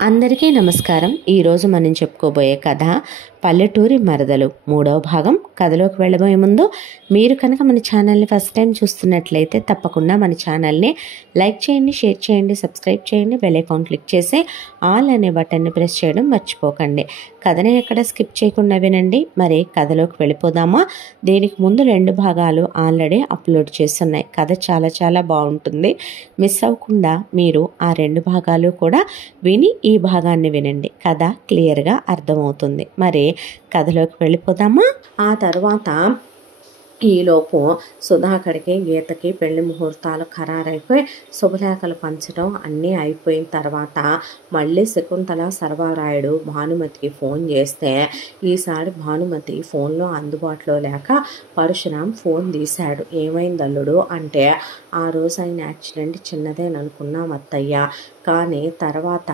అందరికీ నమస్కారం. ఈరోజు మనం చెప్పుకోబోయే కథ పల్లెటూరి మరదలు 3వ భాగం. కథలోకి వెళ్ళబోయే ముందు మీరు కనుక మన ఛానల్ని ఫస్ట్ టైం చూస్తున్నట్లయితే తప్పకుండా మన ఛానల్ని లైక్ చేయండి, షేర్ చేయండి, సబ్స్క్రైబ్ చేయండి, బెల్ ఐకాన్ క్లిక్ చేసి ఆల్ అనే బటన్ని ప్రెస్ చేయడం మర్చిపోకండి. కథని ఎక్కడ స్కిప్ చేయకుండా వినండి. మరి కథలోకి వెళ్ళిపోదామా? దీనికి ముందు 2 భాగాలు ఆల్రెడీ అప్లోడ్ చేస్తున్నాయి. కథ చాలా చాలా బాగుంటుంది. మిస్ అవ్వకుండా మీరు ఆ 2 భాగాలు కూడా విని ఈ భాగాన్ని వినండి. కథ క్లియర్గా అర్థమవుతుంది. మరి కథలోకి వెళ్ళిపోదామా? ఆ తర్వాత ఈలోపు సుధాకర్కి గీతకి పెళ్లి ముహూర్తాలు ఖరారైపోయి శుభలేఖలు పంచడం అన్నీ అయిపోయిన తర్వాత మళ్ళీ శకుంతల సర్వరాయుడు భానుమతికి ఫోన్ చేస్తే ఈసారి భానుమతి ఫోన్లో అందుబాటులో లేక పరశురాం ఫోన్ తీశాడు. ఏమైంది అల్లుడు అంటే, ఆ రోజు అయిన యాక్సిడెంట్ చిన్నదేననుకున్నాం అత్తయ్య, కానీ తర్వాత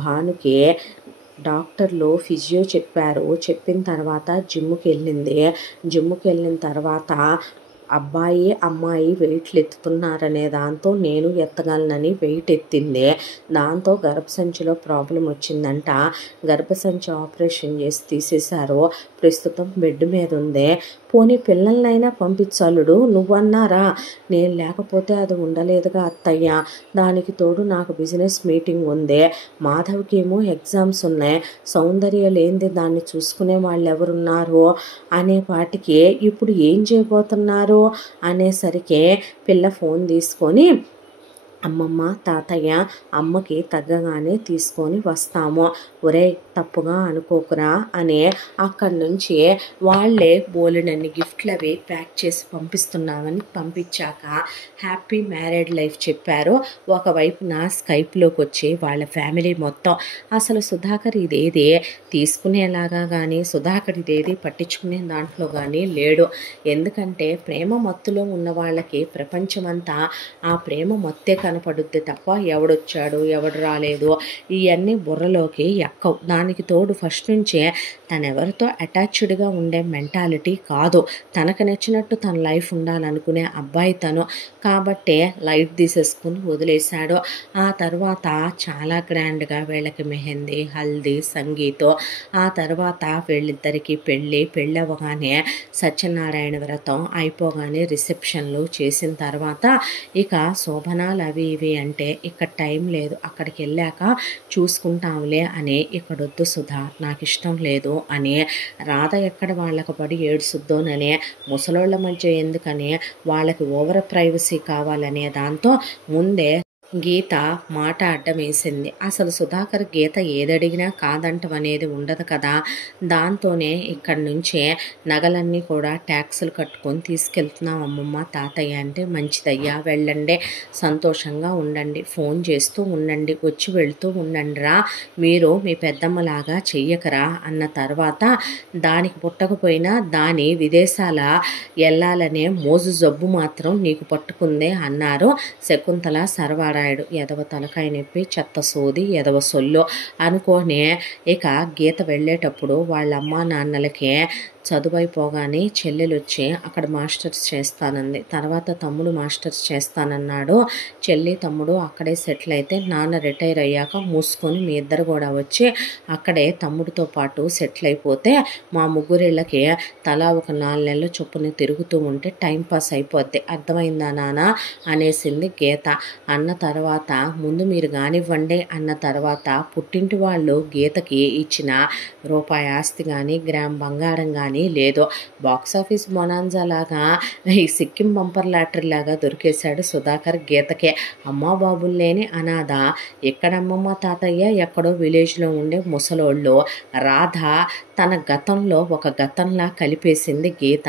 భానుకి డాక్టర్లు ఫిజియో చెప్పారు. చెప్పిన తర్వాత జిమ్కి వెళ్ళిన తర్వాత అబ్బాయి అమ్మాయి వెయిట్లు ఎత్తుతున్నారనే దాంతో నేను ఎత్తగలనని వెయిట్ ఎత్తింది. దాంతో గర్భసంచిలో ప్రాబ్లం వచ్చిందంట. గర్భసంచి ఆపరేషన్ చేసి తీసేశారు. ప్రస్తుతం బెడ్ మీద ఉంది. పోనీ పిల్లలనైనా పంపించాలుడు, నువ్వన్నారా? నేను లేకపోతే అది ఉండలేదుగా అత్తయ్య. దానికి తోడు నాకు బిజినెస్ మీటింగ్ ఉంది. మాధవ్కేమో ఎగ్జామ్స్ ఉన్నాయి. సౌందర్య లేనిది దాన్ని చూసుకునే వాళ్ళు ఎవరున్నారు అనే వాటికి ఇప్పుడు ఏం చేయబోతున్నారు అనేసరికి పిల్ల ఫోన్ తీసుకొని, అమ్మమ్మ తాతయ్య అమ్మకి తగ్గగానే తీసుకొని వస్తాము, ఒరే తప్పుగా అనుకోకురా అని అక్కడి నుంచి వాళ్ళే బోలెడన్ని గిఫ్ట్లు అవి ప్యాక్ చేసి పంపిస్తున్నామని పంపించాక హ్యాపీ మ్యారేడ్ లైఫ్ చెప్పారు. ఒకవైపున స్కైప్లోకి వచ్చి వాళ్ళ ఫ్యామిలీ మొత్తం. అసలు సుధాకర్ ఇదేది తీసుకునేలాగా కానీ సుధాకర్ ఇదేది పట్టించుకునే దాంట్లో కానీ లేడు. ఎందుకంటే ప్రేమ మత్తులో ఉన్న వాళ్ళకి ప్రపంచమంతా ఆ ప్రేమ మత్తే కనపడుద్ది తప్ప ఎవడొచ్చాడు ఎవడు రాలేదు ఇవన్నీ బుర్రలోకి ఎక్కవు. దానికి తోడు ఫస్ట్ నుంచే తనెవరితో అటాచ్డ్గా ఉండే మెంటాలిటీ కాదు. తనకు నచ్చినట్టు తన లైఫ్ ఉండాలనుకునే అబ్బాయి తను. కాబట్టే లైట్ తీసేసుకుని వదిలేశాడు. ఆ తర్వాత చాలా గ్రాండ్గా వీళ్ళకి మెహందీ, హల్దీ, సంగీతం, ఆ తర్వాత వీళ్ళిద్దరికీ పెళ్ళి అవ్వగానే సత్యనారాయణ వ్రతం అయిపోగానే రిసెప్షన్లు చేసిన తర్వాత ఇక శోభనాలు అవి ఇవి అంటే ఇక్కడ టైం లేదు, అక్కడికి వెళ్ళాక చూసుకుంటాంలే అని, ఇక్కడొద్దు సుధా నాకు ఇష్టం లేదు అని, రాధ ఎక్కడ వాళ్ళకు పడి ఏడుసుద్దోననే, ముసలోళ్ళ మధ్య ఎందుకని వాళ్ళకి ఓవర్ ప్రైవసీ కావాలనే దాంతో ముందే గీత మాట అడ్డం వేసింది. అసలు సుధాకర్ గీత ఏదడిగినా కాదంటం అనేది ఉండదు కదా. దాంతోనే ఇక్కడి నుంచే నగలన్నీ కూడా ట్యాక్సులు కట్టుకొని తీసుకెళ్తున్నాం అమ్మమ్మ తాతయ్య అంటే, మంచిదయ్యా వెళ్ళండి, సంతోషంగా ఉండండి, ఫోన్ చేస్తూ ఉండండి, వచ్చి వెళుతూ ఉండండి రా, మీరు మీ పెద్దమ్మలాగా చెయ్యకరా అన్న తర్వాత దానికి పుట్టకపోయినా దాని విదేశాల వెళ్ళాలనే మోజు జబ్బు మాత్రం నీకు పట్టుకుందే అన్నారు శకుంతల సర్వారాయుడు. ఎదవ తలకాయ నొప్పి, చెత్త సోది, ఎదవ సొల్లు అనుకోనే ఇక గీత వెళ్ళేటప్పుడు వాళ్ళ అమ్మా నాన్నలకే చదువైపోగానే చెల్లెలు వచ్చి అక్కడ మాస్టర్స్ చేస్తానంది. తర్వాత తమ్ముడు మాస్టర్స్ చేస్తానన్నాడు. చెల్లి తమ్ముడు అక్కడే సెటిల్ అయితే నాన్న రిటైర్ అయ్యాక మూసుకొని మీ ఇద్దరు కూడా వచ్చి అక్కడే తమ్ముడితో పాటు సెటిల్ అయిపోతే మా ముగ్గురిళ్ళకి తలా ఒక 4 నెలల చొప్పున తిరుగుతూ ఉంటే టైంపాస్ అయిపోద్ది, అర్థమైందా నాన్న అనేసింది గీత. అన్న తర్వాత ముందు మీరు కానివ్వండి అన్న తర్వాత పుట్టింటి వాళ్ళు గీతకి ఇచ్చిన రూపాయి ఆస్తి కానీ గ్రామ్ బంగారం కానీ లేదు. బాక్సాఫీస్ బొనాన్జా లాగా ఈ సిక్కిం బంపర్ లాటరీ లాగా దొరికేశాడు సుధాకర్ గీతకే. అమ్మా బాబులు లేని అనాథ. ఎక్కడమ్మమ్మ తాతయ్య ఎక్కడో విలేజ్లో ఉండే ముసలోళ్ళు. రాధ తన గతంలో ఒక గతంలా కలిపేసింది గీత.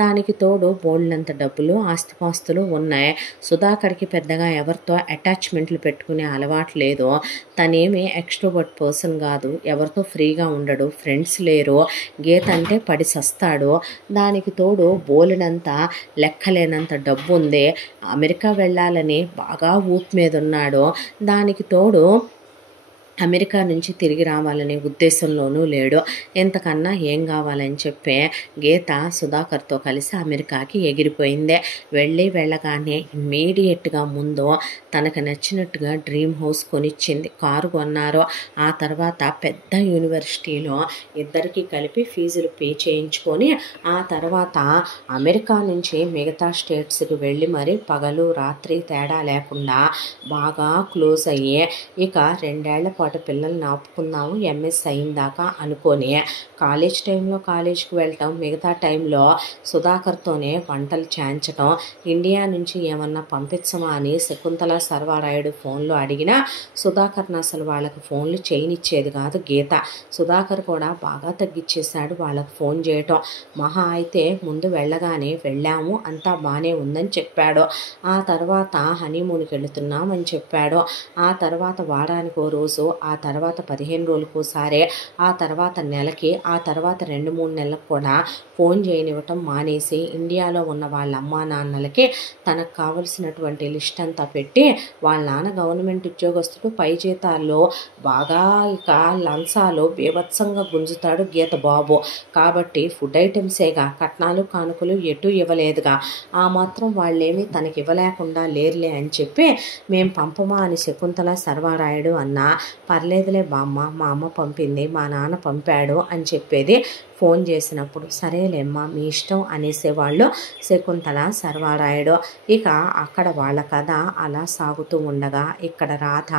దానికి తోడు బోల్డంత డబ్బులు ఆస్తిపాస్తులు ఉన్నాయి. సుధాకర్కి పెద్దగా ఎవరితో అటాచ్మెంట్లు పెట్టుకునే అలవాటు లేదు. తనేమి ఎక్స్ట్రోవర్ట్ పర్సన్ కాదు, ఎవరితో ఫ్రీగా ఉండడు, ఫ్రెండ్స్ లేరు. గీత అంటే పడి సస్తాడు. దానికి తోడు బోలెడంత లెక్కలేనంత డబ్బు ఉంది. అమెరికా వెళ్ళాలని బాగా ఊపు మీద ఉన్నాడు. దానికి తోడు అమెరికా నుంచి తిరిగి రావాలనే ఉద్దేశంలోనూ లేడు. ఎంతకన్నా ఏం కావాలని చెప్పి గీత సుధాకర్తో కలిసి అమెరికాకి ఎగిరిపోయింది. వెళ్ళగానే ఇమ్మీడియట్గా ముందు తనకు నచ్చినట్టుగా డ్రీమ్ హౌస్ కొనిచ్చింది, కారు కొన్నారు. ఆ తర్వాత పెద్ద యూనివర్సిటీలో ఇద్దరికి కలిపి ఫీజులు పే చేయించుకొని ఆ తర్వాత అమెరికా నుంచి మిగతా స్టేట్స్కి వెళ్ళి మరి పగలు రాత్రి తేడా లేకుండా బాగా క్లోజ్ అయ్యి ఇక 2 ఏళ్ల పాటు పిల్లల్ని ఆపుకుందాము ఎంఎస్ అయిందాకా అనుకొని కాలేజ్ టైంలో కాలేజ్కి వెళ్ళటం, మిగతా టైంలో సుధాకర్తోనే వంటలు చేయించటం. ఇండియా నుంచి ఏమన్నా పంపించమా అని శకుంతల సర్వారాయుడు ఫోన్లో అడిగినా సుధాకర్ని అసలు వాళ్ళకి ఫోన్లు చేయనిచ్చేది కాదు గీత. సుధాకర్ కూడా బాగా తగ్గించేశాడు వాళ్ళకి ఫోన్ చేయటం. మహా అయితే ముందు వెళ్ళగానే వెళ్ళాము అంతా బాగానే ఉందని చెప్పాడు. ఆ తర్వాత హనీమూన్కి వెళుతున్నామని చెప్పాడు. ఆ తర్వాత వారానికో రోజు, ఆ తర్వాత 15 రోజులకోసారి, ఆ తర్వాత నెలకి, ఆ తర్వాత 2-3 నెలలకు కూడా ఫోన్ చేయనివ్వటం మానేసి ఇండియాలో ఉన్న వాళ్ళ అమ్మా నాన్నలకి తనకు కావలసినటువంటి లిస్ట్ అంతా పెట్టి వాళ్ళ నాన్న గవర్నమెంట్ ఉద్యోగస్తుడు, పై జీతాల్లో బాగా ఇక లంచాలు బీభత్సంగా గుంజుతాడు గీత బాబు. కాబట్టి ఫుడ్ ఐటమ్సేగా, కట్నాలు కానుకలు ఎటు ఇవ్వలేదుగా. ఆ మాత్రం వాళ్ళేమీ తనకి ఇవ్వలేకుండా లేరులే అని చెప్పి మేం పంపమా అని శకుంతల సర్వారాయుడు అన్నా పర్లేదులే బామ్మ, మా అమ్మ పంపింది, మా నాన్న పంపాడు అని చెప్పేది ఫోన్ చేసినప్పుడు. సరేలేమ్మా మీ ఇష్టం అనేసేవాళ్ళు శకుంతల సర్వారాయుడు. ఇక అక్కడ వాళ్ళ కథ అలా సాగుతూ ఉండగా ఇక్కడ రాధ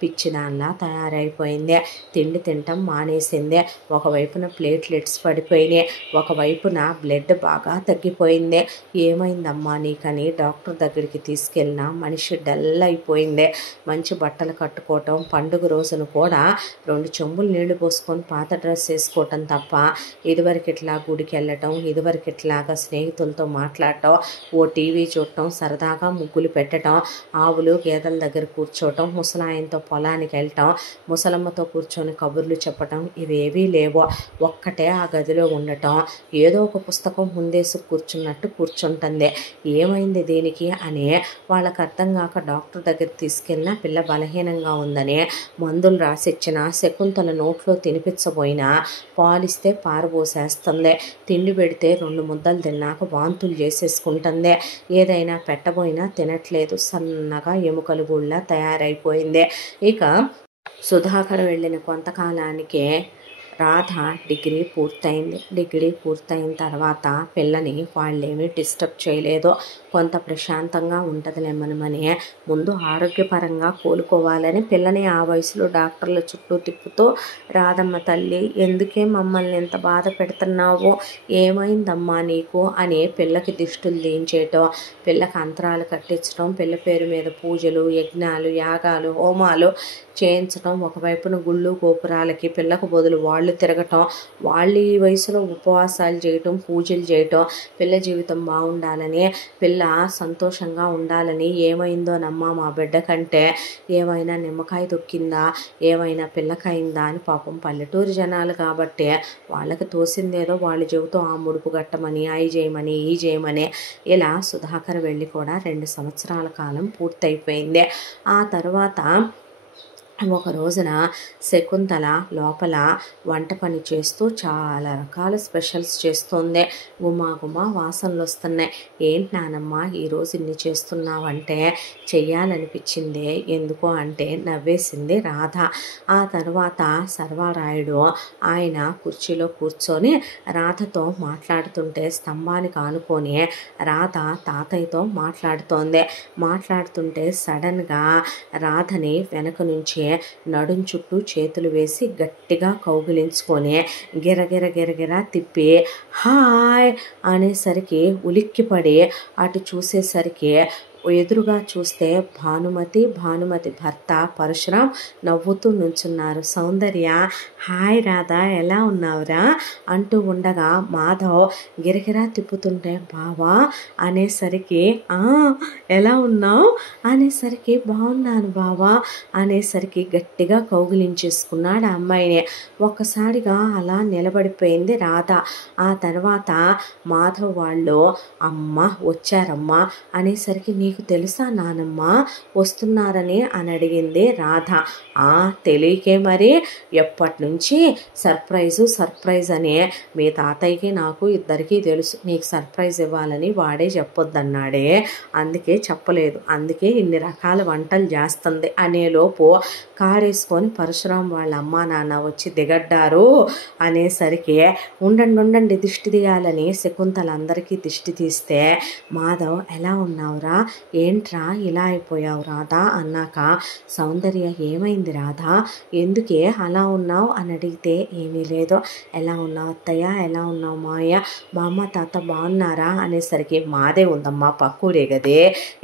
పిచ్చిదాన్లా తయారైపోయింది. తిండి తినటం మానేసింది. ఒకవైపున ప్లేట్లెట్స్ పడిపోయినాయి, ఒకవైపున బ్లడ్ బాగా తగ్గిపోయింది. ఏమైందమ్మా నీకని డాక్టర్ దగ్గరికి తీసుకెళ్ళినా మనిషి డల్ అయిపోయింది. మంచి బట్టలు కట్టుకోవటం, పండుగ రోజున కూడా 2 చెంబులు నీళ్లు పోసుకొని పాత డ్రెస్ వేసుకోవటం తప్ప ఇదివరకు ఇట్లా గుడికి వెళ్ళటం, ఇదివరకు ఇట్లాగా స్నేహితులతో మాట్లాడటం, ఓ టీవీ చూడటం, సరదాగా ముగ్గులు పెట్టడం, ఆవులు గేదెల దగ్గర కూర్చోవటం, ముసలాయంతో పొలానికి వెళ్ళటం, ముసలమ్మతో కూర్చొని కబుర్లు చెప్పటం ఇవేవీ లేవు. ఒక్కటే ఆ గదిలో ఉండటం, ఏదో ఒక పుస్తకం ముందేసి కూర్చున్నట్టు కూర్చుంటుంది. ఏమైంది దీనికి అని వాళ్ళకి అర్థం కాక డాక్టర్ దగ్గర తీసుకెళ్ళినా పిల్ల బలహీనంగా ఉందని మందులు రాసిచ్చిన శకుంతల నోట్లో తినిపించబోయినా పాలిస్తే పారబోసేస్తుంది. తిండి పెడితే 2 ముద్దలు తిన్నాక వాంతులు చేసేసుకుంటుంది. ఏదైనా పెట్టబోయినా తినట్లేదు. సన్నగా ఎముకలు గుళ్ళ తయారైపోయింది. ఇక సుధాకర్ వెళ్ళిన కొంతకాలానికే రాధ డిగ్రీ పూర్తయింది. డిగ్రీ పూర్తయిన తర్వాత పిల్లని వాళ్ళేమీ డిస్టర్బ్ చేయలేదు. కొంత ప్రశాంతంగా ఉంటుందిలేమనమని ముందు ఆరోగ్యపరంగా కోలుకోవాలని పిల్లని ఆ వయసులో డాక్టర్ల చుట్టూ తిప్పుతూ రాధమ్మ తల్లి ఎందుకే మమ్మల్ని ఎంత బాధ పెడుతున్నావు, ఏమైందమ్మా నీకు అని పిల్లకి దిష్టులు దించేయటం, పిల్లకి అంతరాలు కట్టించడం, పిల్ల పేరు మీద పూజలు, యజ్ఞాలు, యాగాలు, హోమాలు చేయించడం, ఒకవైపున గుళ్ళు గోపురాలకి పిల్లకు బదులు వాళ్ళు తిరగటం, వాళ్ళు ఈ వయసులో ఉపవాసాలు చేయటం, పూజలు చేయటం, పిల్ల జీవితం బాగుండాలని, పిల్ల సంతోషంగా ఉండాలని. ఏమైందోనమ్మా మా బిడ్డ కంటే, ఏమైనా నిమ్మకాయ దొక్కిందా, ఏమైనా పిల్లకైందా అని పాపం పల్లెటూరు జనాలు కాబట్టి వాళ్ళకి తోసిందేదో వాళ్ళు చెబుతూ ఆ ముడుపు గట్టమని, అయి చేయమని, ఈ చేయమని ఇలా సుధాకర్ వెళ్ళి కూడా 2 సంవత్సరాల కాలం పూర్తయిపోయింది. ఆ తర్వాత ఒక రోజున శకుంతల లోపల వంట పని చేస్తూ చాలా రకాల స్పెషల్స్ చేస్తుంది. గుమా వాసనలు వస్తున్నాయి. ఏంటి నానమ్మ ఈరోజు ఇన్ని చేస్తున్నావంటే చెయ్యాలనిపించింది, ఎందుకో అంటే నవ్వేసింది రాధ. ఆ తర్వాత సర్వారాయుడు ఆయన కుర్చీలో కూర్చొని రాధతో మాట్లాడుతుంటే స్తంభానికి ఆనుకొని రాధ తాతయ్యతో మాట్లాడుతుంటే సడన్గా రాధని వెనక నుంచి నడుం చుట్టూ చేతులు వేసి గట్టిగా కౌగిలించుకొని గిరగిర తిప్పి హాయ్ అనేసరికి ఉలిక్కిపడి అటు చూసేసరికి ఎదురుగా చూస్తే భానుమతి భర్త పరశురాం నవ్వుతూ నుంచున్నారు. సౌందర్య హాయ్ రాధా ఎలా ఉన్నావురా అంటూ ఉండగా మాధవ్ గిరగిరా తిప్పుతుంటే బావా అనేసరికి ఎలా ఉన్నావు అనేసరికి బాగున్నాను బావా అనేసరికి గట్టిగా కౌగిలించేసుకున్నాడు ఆ అమ్మాయిని. ఒక్కసారిగా అలా నిలబడిపోయింది రాధ. ఆ తర్వాత మాధవ్ వాళ్ళు అమ్మ వచ్చారమ్మా అనేసరికి నీ నీకు తెలుసా నానమ్మ వస్తున్నారని అని అడిగింది రాధ. తెలియకే మరి, ఎప్పటి నుంచి సర్ప్రైజ్ అని మీ తాతయ్యకి నాకు ఇద్దరికీ తెలుసు, నీకు సర్ప్రైజ్ ఇవ్వాలని వాడే చెప్పొద్దన్నాడే, అందుకే చెప్పలేదు, అందుకే ఇన్ని రకాల వంటలు చేస్తుంది అనేలోపు కారేసుకొని పరశురాం వాళ్ళ అమ్మా నాన్న వచ్చి దిగడ్డారు. అనేసరికి ఉండండి దిష్టి తీయాలని శకుంతలందరికీ దిష్టి తీస్తే మాధవ్ ఎలా ఉన్నావురా, ఏంట్రా ఇలా అయిపోయావు రాధా అన్నాక, సౌందర్య ఏమైంది రాధా, ఎందుకే అలా ఉన్నావు అని అడిగితే, ఏమీ లేదు, ఎలా ఉన్నావు అత్తయ్య, ఎలా ఉన్నావు మావయ్య, బామ్మ తాత బాగున్నారా అనేసరికి, మాదే ఉందమ్మా పక్కూరే గదే,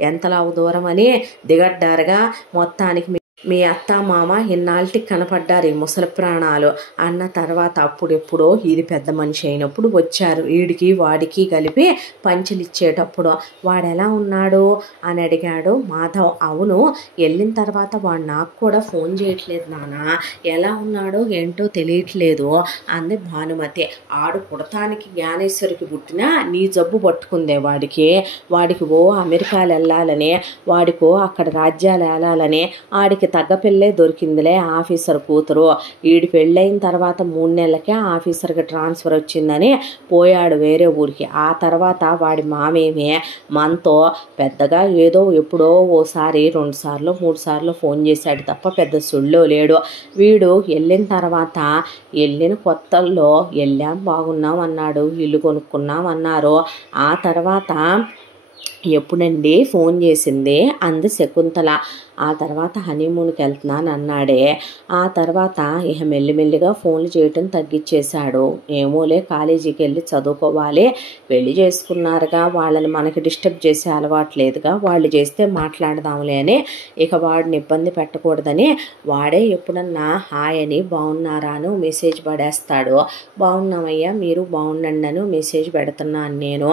ఎంతలా దూరం అని దిగడ్డారుగా, మొత్తానికి మీ అత్త మామ ఇన్నాళ్ళకి కనపడ్డారు ఈ ముసలి ప్రాణాలు అన్న తర్వాత అప్పుడెప్పుడో ఇది పెద్ద మనిషి అయినప్పుడు వచ్చారు, వీడికి వాడికి కలిపి పంచులు ఇచ్చేటప్పుడు. వాడు ఎలా ఉన్నాడు అని అడిగాడు మాధవ్. అవును, వెళ్ళిన తర్వాత వాడు నాకు కూడా ఫోన్ చేయట్లేదు నాన్న, ఎలా ఉన్నాడో ఏంటో తెలియట్లేదు అంది భానుమతి. ఆడు పుడతానికి జ్ఞానేశ్వరికి పుట్టినా నీ జబ్బు పట్టుకుందే వాడికి ఓ అమెరికాలు వెళ్ళాలని, వాడికో అక్కడ రాజ్యాలు వెళ్ళాలని, ఆడికి తగ్గ పెళ్ళే దొరికిందిలే ఆఫీసర్ కూతురు. ఈడి పెళ్ళైన తర్వాత 3 నెలలకే ఆఫీసర్కి ట్రాన్స్ఫర్ వచ్చిందని పోయాడు వేరే ఊరికి. ఆ తర్వాత వాడి మామేమే మనతో పెద్దగా ఏదో ఎప్పుడో ఓసారి 2 సార్లు 3 సార్లు ఫోన్ చేశాడు తప్ప పెద్ద సుళ్ళో లేడు. వీడు వెళ్ళిన తర్వాత వెళ్ళిన కొత్తల్లో వెళ్ళాం బాగున్నాం అన్నాడు, ఇల్లు కొనుక్కున్నాం అన్నారు. ఆ తర్వాత ఎప్పుడండి ఫోన్ చేసింది అంది శకుంతల. ఆ తర్వాత హనీమూన్కి వెళ్తున్నాను అన్నాడే. ఆ తర్వాత ఇక మెల్లిమెల్లిగా ఫోన్లు చేయటం తగ్గించేశాడు. ఏమోలే, కాలేజీకి వెళ్ళి చదువుకోవాలి, పెళ్లి చేసుకున్నారుగా, వాళ్ళని మనకి డిస్టర్బ్ చేసే అలవాట్లేదుగా, వాళ్ళు చేస్తే మాట్లాడదాంలే అని, ఇక వాడిని ఇబ్బంది పెట్టకూడదని వాడే ఎప్పుడన్నా హాయ్ అని బాగున్నారా అని మెసేజ్ పడేస్తాడు. బాగున్నామయ్యా మీరు బాగుండండి అని మెసేజ్ పెడుతున్నాను నేను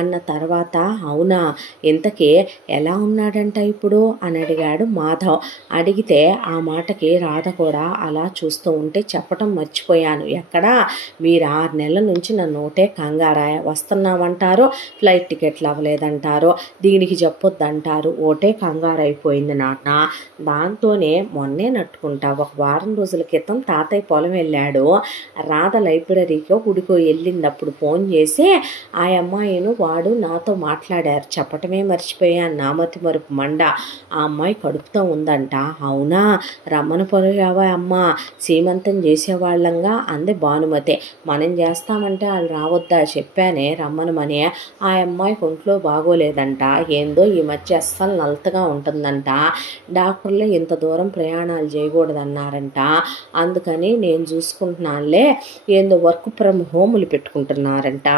అన్న తర్వాత, అవునా ఇంతకీ ఎలా ఉన్నాడంట ఇప్పుడు అని అడిగాడు మాధవ్. అడిగితే ఆ మాటకి రాధ కూడా అలా చూస్తూ ఉంటే చెప్పటం మర్చిపోయాను, ఎక్కడా మీరు 6 నెలల నుంచి నన్ను ఒకటే కంగారా, వస్తున్నామంటారు ఫ్లైట్ టికెట్లు అవ్వలేదంటారు, దీనికి చెప్పొద్దంటారు, ఒకటే కంగారు అయిపోయింది నాన్న. దాంతోనే మొన్నే నట్టుకుంటా 1 వారం రోజుల క్రితం తాతయ్య పొలం వెళ్ళాడు, రాధ లైబ్రరీకో గుడికో వెళ్ళినప్పుడు ఫోన్ చేసి ఆ అమ్మాయిను వాడు నాతో మాట్లాడారు, చెప్పటమే మర్చిపోయాను, నామతి మరుపు మండ, ఆ అమ్మాయి కడుపుతో ఉందంట. అవునా, రమ్మను పోయావా అమ్మ, సీమంతం చేసేవాళ్ళంగా అంది భానుమతి. మనం చేస్తామంటే వాళ్ళు రావద్దా, చెప్పానే రమ్మనమని, ఆ అమ్మాయి ఒంట్లో బాగోలేదంట, ఏందో ఈ మధ్య అస్సలు నలతగా ఉంటుందంట, డాక్టర్లు ఇంత దూరం ప్రయాణాలు చేయకూడదన్నారంట, అందుకని నేను చూసుకుంటున్నానులే, ఏందో వర్క్ ఫ్రమ్ హోములు పెట్టుకుంటున్నారంట,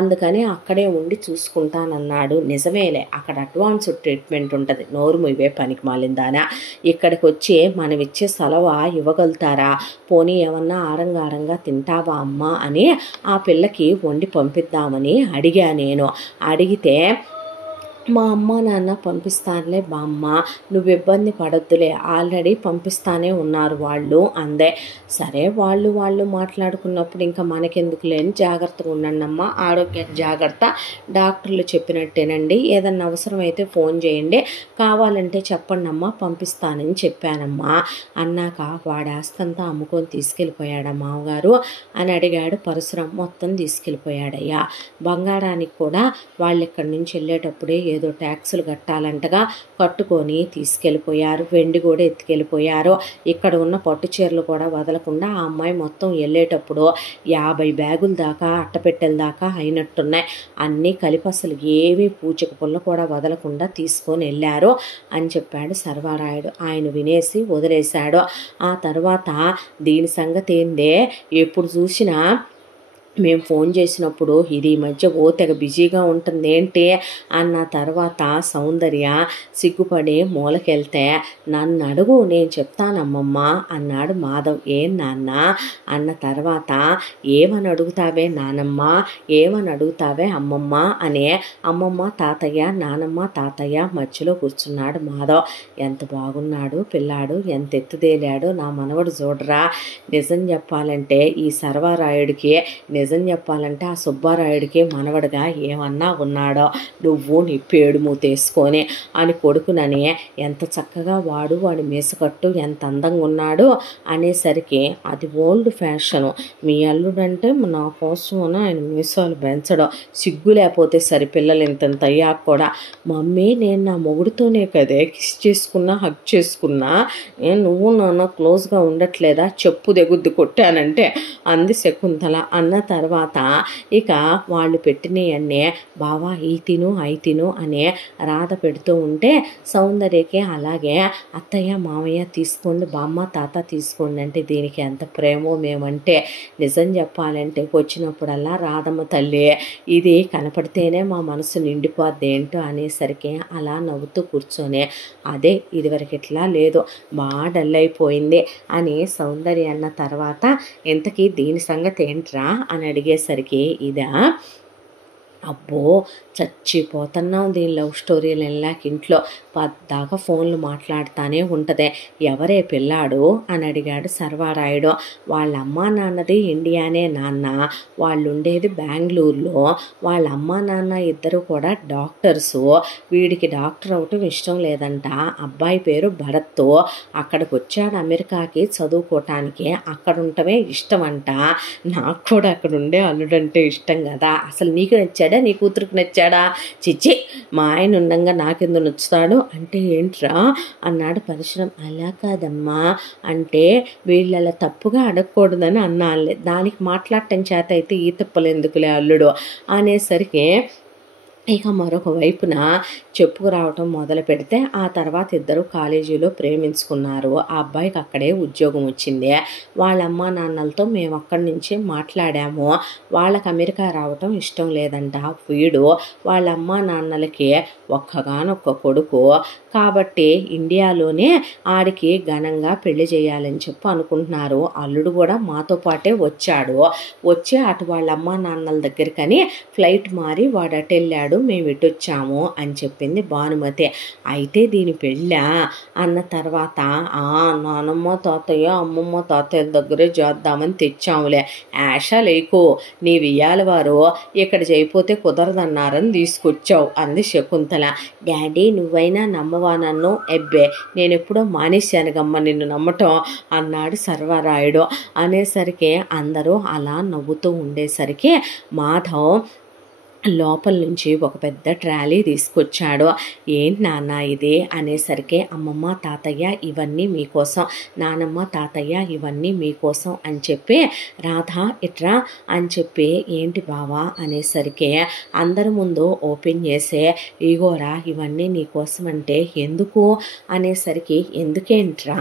అందుకని అక్కడే ఉండి చూసుకుంటానన్నాడు. నిజమేలే, అక్కడ అడ్వాన్స్ ట్రీట్మెంట్ ఉంటుంది, నోరు ఇవే పనికి మాలిందానా, ఇక్కడికి వచ్చి మనం ఇచ్చే సలవ ఇవ్వగలుగుతారా, పోనీ ఏమన్నా ఆరంగారంగా తింటావా అమ్మ అని ఆ పిల్లకి వండి పంపిద్దామని అడిగా నేను. అడిగితే మా అమ్మ నాన్న పంపిస్తానులే బామ్మ, నువ్వు ఇబ్బంది పడొద్దులే, ఆల్రెడీ పంపిస్తానే ఉన్నారు వాళ్ళు అందే. సరే వాళ్ళు మాట్లాడుకున్నప్పుడు ఇంకా మనకెందుకు లేని జాగ్రత్తగా ఉండండి అమ్మ, ఆరోగ్య జాగ్రత్త, డాక్టర్లు చెప్పినట్టేనండి, ఏదన్నా అవసరమైతే ఫోన్ చేయండి, కావాలంటే చెప్పండి అమ్మ పంపిస్తానని చెప్పానమ్మా అన్నాక, వాడి ఆస్తంతా అమ్ముకొని తీసుకెళ్ళిపోయాడా మామగారు అని అడిగాడు పరశురాం. మొత్తం తీసుకెళ్ళిపోయాడయ్యా, బంగారానికి కూడా వాళ్ళు ఇక్కడి నుంచి వెళ్ళేటప్పుడే ఏదో ట్యాక్సులు కట్టాలంటగా, కట్టుకొని తీసుకెళ్ళిపోయారు, వెండి కూడా ఎత్తుకెళ్ళిపోయారు, ఇక్కడ ఉన్న పట్టు చీరలు కూడా వదలకుండా ఆ అమ్మాయి మొత్తం వెళ్ళేటప్పుడు 50 బ్యాగుల దాకా అట్టపెట్టెల దాకా అయినట్టున్నాయి, అన్నీ కలిపి అసలు ఏమీ పూచిక పుల్ల కూడా వదలకుండా తీసుకొని వెళ్ళారు అని చెప్పాడు సర్వారాయుడు. ఆయన వినేసి వదిలేశాడు. ఆ తర్వాత దీని సంగతి ఏందే, ఎప్పుడు చూసినా మేము ఫోన్ చేసినప్పుడు ఇది ఈ మధ్య తెగ బిజీగా ఉంటుంది ఏంటి అన్న తర్వాత సౌందర్య సిగ్గుపడి మూలకెళ్తే, నన్ను అడుగు నేను చెప్తానమ్మమ్మ అన్నాడు మాధవ్. ఏం నాన్న అన్న తర్వాత, ఏమని అడుగుతావే నానమ్మ, ఏమని అడుగుతావే అమ్మమ్మ అనే, అమ్మమ్మ తాతయ్య నానమ్మ తాతయ్య మధ్యలో కూర్చున్నాడు మాధవ్. ఎంత బాగున్నాడు పిల్లాడు, ఎంత ఎత్తుదేలాడు నా మనవడు చూడరా, నిజం చెప్పాలంటే ఈ సర్వారాయుడికి నిజం చెప్పాలంటే ఆ సుబ్బారాయుడికి మనవడిగా ఏమన్నా ఉన్నాడో నువ్వు నీ పేడు మూతేసుకొని అని కొడుకునని ఎంత చక్కగా వాడి మీసకట్టు ఎంత అందంగా ఉన్నాడో అనేసరికి అది ఓల్డ్ ఫ్యాషను. మీ అల్లుడంటే నా కోసమున ఆయన మీసాలు పెంచడం సిగ్గు లేకపోతే సరి పిల్లలు ఇంతంత అయ్యాక కూడా మమ్మీ నేను నా మొగుడుతోనే కదే కిస్ చేసుకున్నా హగ్ చేసుకున్నా నువ్వు నాన్న క్లోజ్గా ఉండట్లేదా చెప్పు దెగుద్దు కొట్టానంటే అంది శకుంతల. అన్న తర్వాత ఇక వాళ్ళు పెట్టినవన్నీ బావా ఈ తిను అయి తిను అనే రాధ పెడుతూ ఉంటే సౌందర్యకి అలాగే అత్తయ్య మామయ్య తీసుకోండి బామ్మ తాత తీసుకోండి అంటే దీనికి ఎంత ప్రేమో మేమంటే నిజం చెప్పాలంటే వచ్చినప్పుడల్లా రాధమ్మ తల్లి ఇది కనపడితేనే మా మనసు నిండిపోద్ది ఏంటో అనేసరికి అలా నవ్వుతూ కూర్చొని అదే ఇదివరకు ఇట్లా లేదు బాగా డల్ అయిపోయింది అని సౌందర్య అన్న తర్వాత ఇంతకీ దీని సంగతి ఏంట్రా అని అడిగేసరికి ఇదా అబ్బో చచ్చిపోతున్నాం దీని లవ్ స్టోరీలు వెళ్ళాక ఇంట్లో పద్దాకా ఫోన్లు మాట్లాడుతూనే ఉంటుంది ఎవరే పిల్లాడు అని అడిగాడు సర్వారాయుడు. వాళ్ళ అమ్మా నాన్నది ఇండియానే నాన్న, వాళ్ళు ఉండేది బెంగళూరులో, వాళ్ళ అమ్మా నాన్న ఇద్దరు కూడా డాక్టర్సు, వీడికి డాక్టర్ అవటం ఇష్టం లేదంట, అబ్బాయి పేరు భరత్, అక్కడికి వచ్చాడు అమెరికాకి చదువుకోవటానికి, అక్కడ ఉండటమే ఇష్టం అంట, నాకు కూడా అక్కడ ఉండే అల్లుడంటే ఇష్టం కదా, అసలు నీకు నచ్చాడా నీ కూతురికి నచ్చాడా, చిచ్చి మా ఆయన ఉండగా నాకెందుకు నచ్చుతాడు అంటే ఏంట్రా అన్నాడు పరశురాం. అలా కాదమ్మా అంటే వీళ్ళలా తప్పుగా అడగకూడదని అన్నానులే, దానికి మాట్లాడటం చేత అయితే ఈ తిప్పలు ఎందుకులే అల్లుడు అనేసరికి ఇక మరొక వైపున చెప్పుకురావటం మొదలు పెడితే ఆ తర్వాత ఇద్దరు కాలేజీలో ప్రేమించుకున్నారు. ఆ అబ్బాయికి అక్కడే ఉద్యోగం వచ్చింది. వాళ్ళ అమ్మా నాన్నలతో మేము అక్కడి నుంచి మాట్లాడాము, వాళ్ళకి అమెరికా రావటం ఇష్టం లేదంట. వీడు వాళ్ళ అమ్మా నాన్నలకి ఒక్కగానొక్క కొడుకు కాబట్టి ఇండియాలోనే ఆడికి ఘనంగా పెళ్లి చేయాలని చెప్పి అనుకుంటున్నారు. అల్లుడు కూడా మాతో పాటే వచ్చాడు, వచ్చి అటు వాళ్ళ అమ్మా నాన్నల దగ్గరికని ఫ్లైట్ మారి వాడు అటు వెళ్ళాడు, మేము ఇటు వచ్చాము అని చెప్పింది భానుమతి. అయితే దీని పెళ్ళా అన్న తర్వాత నానమ్మ తాతయ్య అమ్మమ్మ తాతయ్య దగ్గరే చేద్దామని తెచ్చాములే, ఆశ లేకు నీ వియ్యాల వారు ఇక్కడ చేయపోతే కుదరదన్నారని తీసుకొచ్చావు అంది శకుంతల. డాడీ నువ్వైనా నమ్మవా నన్ను, ఎబ్బే నేను ఎప్పుడో మానేశాను గమ్మ నిన్ను నమ్మటం అన్నాడు సర్వరాయుడు. అనేసరికి అందరూ అలా నవ్వుతూ ఉండేసరికి మాధవ్ లోపల నుంచి ఒక పెద్ద ట్రాలీ తీసుకొచ్చాడు. ఏంటి నాన్న ఇది అనేసరికి అమ్మమ్మ తాతయ్య ఇవన్నీ మీకోసం, నానమ్మ తాతయ్య ఇవన్నీ మీకోసం అని చెప్పి రాధ ఇట్రా అని చెప్పి ఏంటి బావా అనేసరికి అందరి ముందు ఓపెన్ చేసే ఇగోరా ఇవన్నీ నీకోసం అంటే ఎందుకు అనేసరికి ఎందుకేంట్రా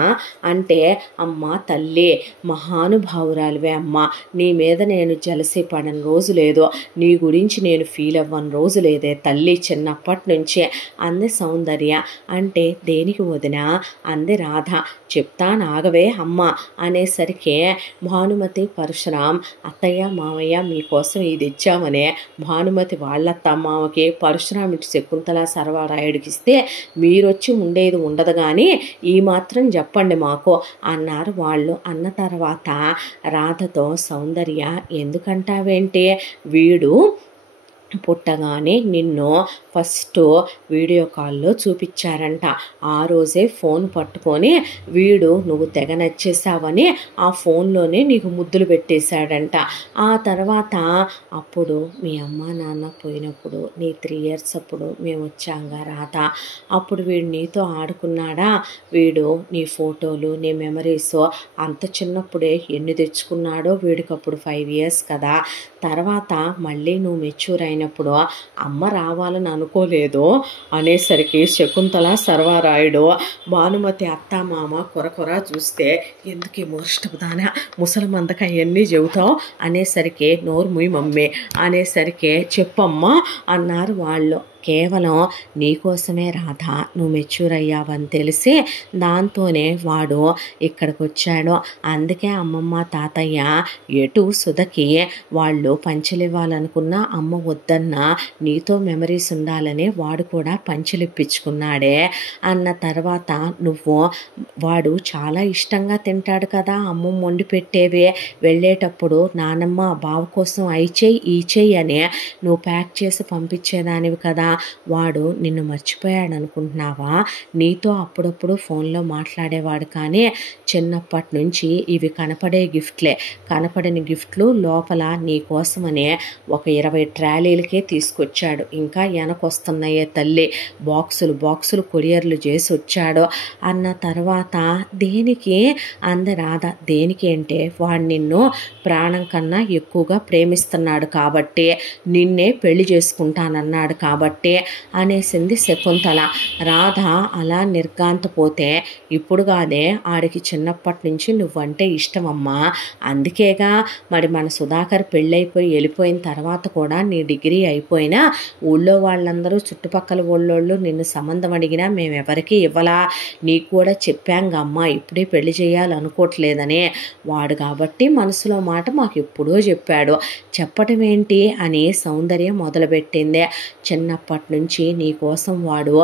అంటే అమ్మ తల్లి మహానుభావురాలివే అమ్మ, నీ మీద నేను జలసి పడని రోజు లేదు, నీ గురించి నేను ఫీల్ అవ్వని రోజు లేదే తల్లి చిన్నప్పటి నుంచే అంది సౌందర్య. అంటే దేనికి వదినా అంది రాధ. చెప్తాను ఆగవే అమ్మ అనేసరికి భానుమతి పరశురాం అత్తయ్య మామయ్య మీకోసం ఇది ఇచ్చామనే భానుమతి వాళ్ళ మామకి పరశురాం ఇటు శకుంతల సర్వరాయుడికి ఇస్తే మీరొచ్చి ఉండేది ఉండదు కానీ ఈ మాత్రం చెప్పండి మాకు అన్నారు వాళ్ళు. అన్న తర్వాత రాధతో సౌందర్య ఎందుకంటావేంటి, వీడు పుట్టగానే నిన్ను ఫస్ట్ వీడియో కాల్లో చూపించారంట, ఆ రోజే ఫోన్ పట్టుకొని వీడు నువ్వు తెగ నచ్చేసావని ఆ ఫోన్లోనే నీకు ముద్దులు పెట్టేశాడంట. ఆ తర్వాత అప్పుడు మీ అమ్మ నాన్న పోయినప్పుడు నీ 3 years అప్పుడు మేము వచ్చాంగా రాధ, అప్పుడు వీడు నీతో ఆడుకున్నాడా, వీడు నీ ఫోటోలు నీ మెమరీస్ అంత చిన్నప్పుడే ఎన్ని తెచ్చుకున్నాడో, వీడికి అప్పుడు 5 years కదా. తర్వాత మళ్ళీ నువ్వు మెచ్యూర్ అయినప్పుడు అమ్మ రావాలని అనుకోలేదు అనేసరికి శకుంతల సర్వరాయుడు భానుమతి అత్త మామ కొరకొర చూస్తే ఎందుకు మోష్టపుదానా ముసలమందక అవన్నీ చెబుతావు అనేసరికి నోరు ముయ్యి మమ్మీ అనేసరికి చెప్పమ్మా అన్నారు వాళ్ళు. కేవలం నీకోసమే రాధా, నువ్వు మెచ్యూర్ అయ్యావని తెలిసి దాంతోనే వాడు ఇక్కడికి వచ్చాడు. అందుకే అమ్మమ్మ తాతయ్య ఎటు సుధకి వాళ్ళు పంచెలు ఇవ్వాలనుకున్నా అమ్మ వద్దన్నా నీతో మెమరీస్ ఉండాలని వాడు కూడా పంచెలు ఇప్పించుకున్నాడే అన్న తర్వాత వాడు చాలా ఇష్టంగా తింటాడు కదా అమ్మమ్మ వండి పెట్టేవే, వెళ్ళేటప్పుడు నానమ్మ బావ కోసం ఈ చెయ్యి అని నువ్వు ప్యాక్ చేసి పంపించేదానివి కదా, వాడు నిన్ను మర్చిపోయాడు అనుకుంటున్నావా? నీతో అప్పుడప్పుడు ఫోన్లో మాట్లాడేవాడు కానీ చిన్నప్పటి నుంచి ఇవి కనపడే గిఫ్ట్లే, కనపడని గిఫ్ట్లు లోపల నీ కోసమనే ఒక 20 ట్రాలీలకే తీసుకొచ్చాడు. ఇంకా వెనకొస్తున్నాయే తల్లి, బాక్సులు కొరియర్లు చేసి వచ్చాడు అన్న తర్వాత దేనికి రాధ, దేనికి అంటే వాడు నిన్ను ప్రాణం కన్నా ఎక్కువగా ప్రేమిస్తున్నాడు కాబట్టి, నిన్నే పెళ్లి చేసుకుంటానన్నాడు కాబట్టి అనేసింది శకుంతల. రాధ అలా నిర్గాంతపోతే ఇప్పుడు కాదే ఆడికి చిన్నప్పటి నుంచి నువ్వంటే ఇష్టమమ్మా, అందుకేగా మరి మన సుధాకర్ పెళ్ళైపోయి వెళ్ళిపోయిన తర్వాత కూడా నీ డిగ్రీ అయిపోయినా ఊళ్ళో వాళ్ళందరూ చుట్టుపక్కల ఊళ్ళోళ్ళు నిన్ను సంబంధం అడిగినా మేమెవరికి ఇవ్వలా, నీకు కూడా చెప్పాంగమ్మా ఇప్పుడే పెళ్లి చేయాలనుకోవట్లేదని. వాడు కాబట్టి మనసులో మాట మాకు ఎప్పుడో చెప్పాడు, చెప్పటం ఏంటి అని సౌందర్యం మొదలుపెట్టిందే. చిన్నప్పటి నుంచి నీ కోసం వాడు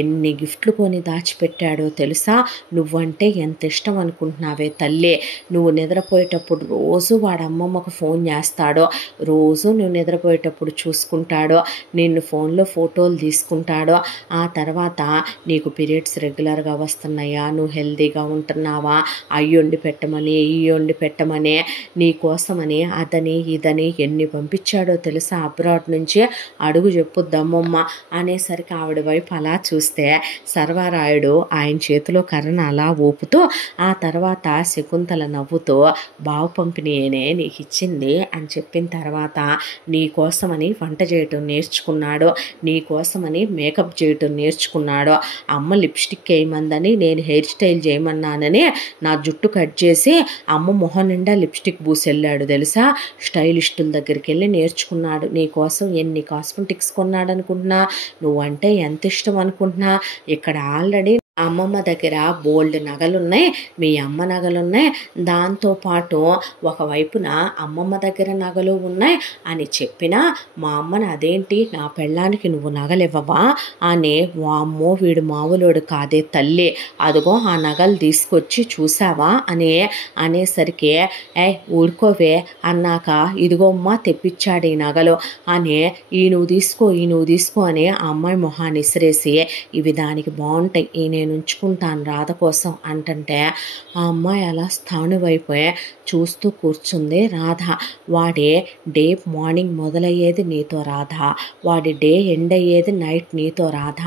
ఎన్ని గిఫ్ట్లు కొని దాచిపెట్టాడో తెలుసా, నువ్వంటే ఎంత ఇష్టం అనుకుంటున్నావే తల్లి. నువ్వు నిద్రపోయేటప్పుడు రోజు వాడు అమ్మమ్మకు ఫోన్ చేస్తాడో, రోజు నువ్వు నిద్రపోయేటప్పుడు చూసుకుంటాడో, నిన్ను ఫోన్లో ఫోటోలు తీసుకుంటాడో, ఆ తర్వాత నీకు పీరియడ్స్ రెగ్యులర్గా వస్తున్నాయా, నువ్వు హెల్తీగా ఉంటున్నావా, అయ్యి వండి పెట్టమని ఇయ్యి వండి పెట్టమని నీ కోసమని అదని ఇదని ఎన్ని పంపించాడో తెలుసా అబ్రాడ్ నుంచి, అడుగు చెప్పుద్దమ్మమ్మ అనేసరికి ఆవిడ వైపు అలా చూస్తే సర్వారాయుడు ఆయన చేతిలో కర్రను అలా ఊపుతూ ఆ తర్వాత శకుంతల నవ్వుతూ బావు పంపిణీనే నీకు ఇచ్చింది అని చెప్పిన తర్వాత నీ కోసమని వంట చేయటం నేర్చుకున్నాడు, నీ కోసమని మేకప్ చేయటం నేర్చుకున్నాడు, అమ్మ లిప్స్టిక్ వేయమందని నేను హెయిర్ స్టైల్ చేయమన్నానని నా జుట్టు కట్ చేసి అమ్మ మొహం నిండా లిప్స్టిక్ పూసెళ్ళాడు తెలుసా, స్టైలిస్టుల దగ్గరికి వెళ్ళి నేర్చుకున్నాడు. నీ కోసం ఎన్ని కాస్మెటిక్స్ కొన్నాడు అనుకుంటున్నా, నువ్వంటే ఎంత ఇష్టం అనుకుంటున్నా. ఇక్కడ ఆల్రెడీ అమ్మమ్మ దగ్గర బోల్డ్ నగలున్నాయి, మీ అమ్మ నగలున్నాయి, దాంతోపాటు ఒకవైపున అమ్మమ్మ దగ్గర నగలు ఉన్నాయి అని చెప్పినా మా అమ్మని అదేంటి నా పెళ్ళానికి నువ్వు నగలు ఇవ్వవా అని, వామ్మో వీడు మామూలుడు కాదే తల్లి, అదిగో ఆ నగలు తీసుకొచ్చి చూసావా అనేసరికి ఊరుకోవే అన్నాక ఇదిగో అమ్మ తెప్పించాడు ఈ నగలు అని, ఈ నువ్వు తీసుకో అని ఆ అమ్మాయి మొహాన్ని ఇసిరేసి ఇవి దానికి బాగుంటాయి ఈ నేను ఉంచుకుంటాను రాధ కోసం అంటుంటే ఆ అమ్మాయి అలా స్థాణువైపోయి చూస్తూ కూర్చుంది రాధ. వాడి డే మార్నింగ్ మొదలయ్యేది నీతో రాధ, వాడి డే ఎండ్ అయ్యేది నైట్ నీతో రాధ.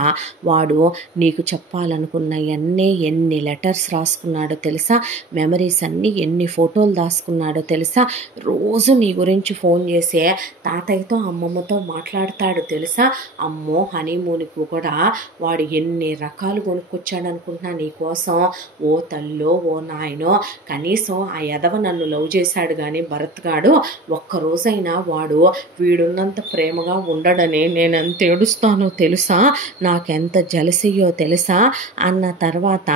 వాడు నీకు చెప్పాలనుకున్న ఎన్ని లెటర్స్ రాసుకున్నాడో తెలుసా, మెమరీస్ అన్నీ ఎన్ని ఫోటోలు దాచుకున్నాడో తెలుసా, రోజు నీ గురించి ఫోన్ చేసే తాతయ్యతో అమ్మమ్మతో మాట్లాడతాడు తెలుసా. అమ్మో హనీమూన్కి కూడా వాడు ఎన్ని రకాలు కొనుక్కొచ్చాడు అనుకుంటున్నా నీ కోసం. ఓ తల్లో ఓ నాయనో, కనీసం ఆ ఎదవ నన్ను లవ్ చేశాడు కానీ భరత్ గాడు ఒక్కరోజైనా వాడు వీడున్నంత ప్రేమగా ఉండడని నేను ఎంత ఏడుస్తానో తెలుసా, నాకెంత జలసయ్యో తెలుసా అన్న తర్వాత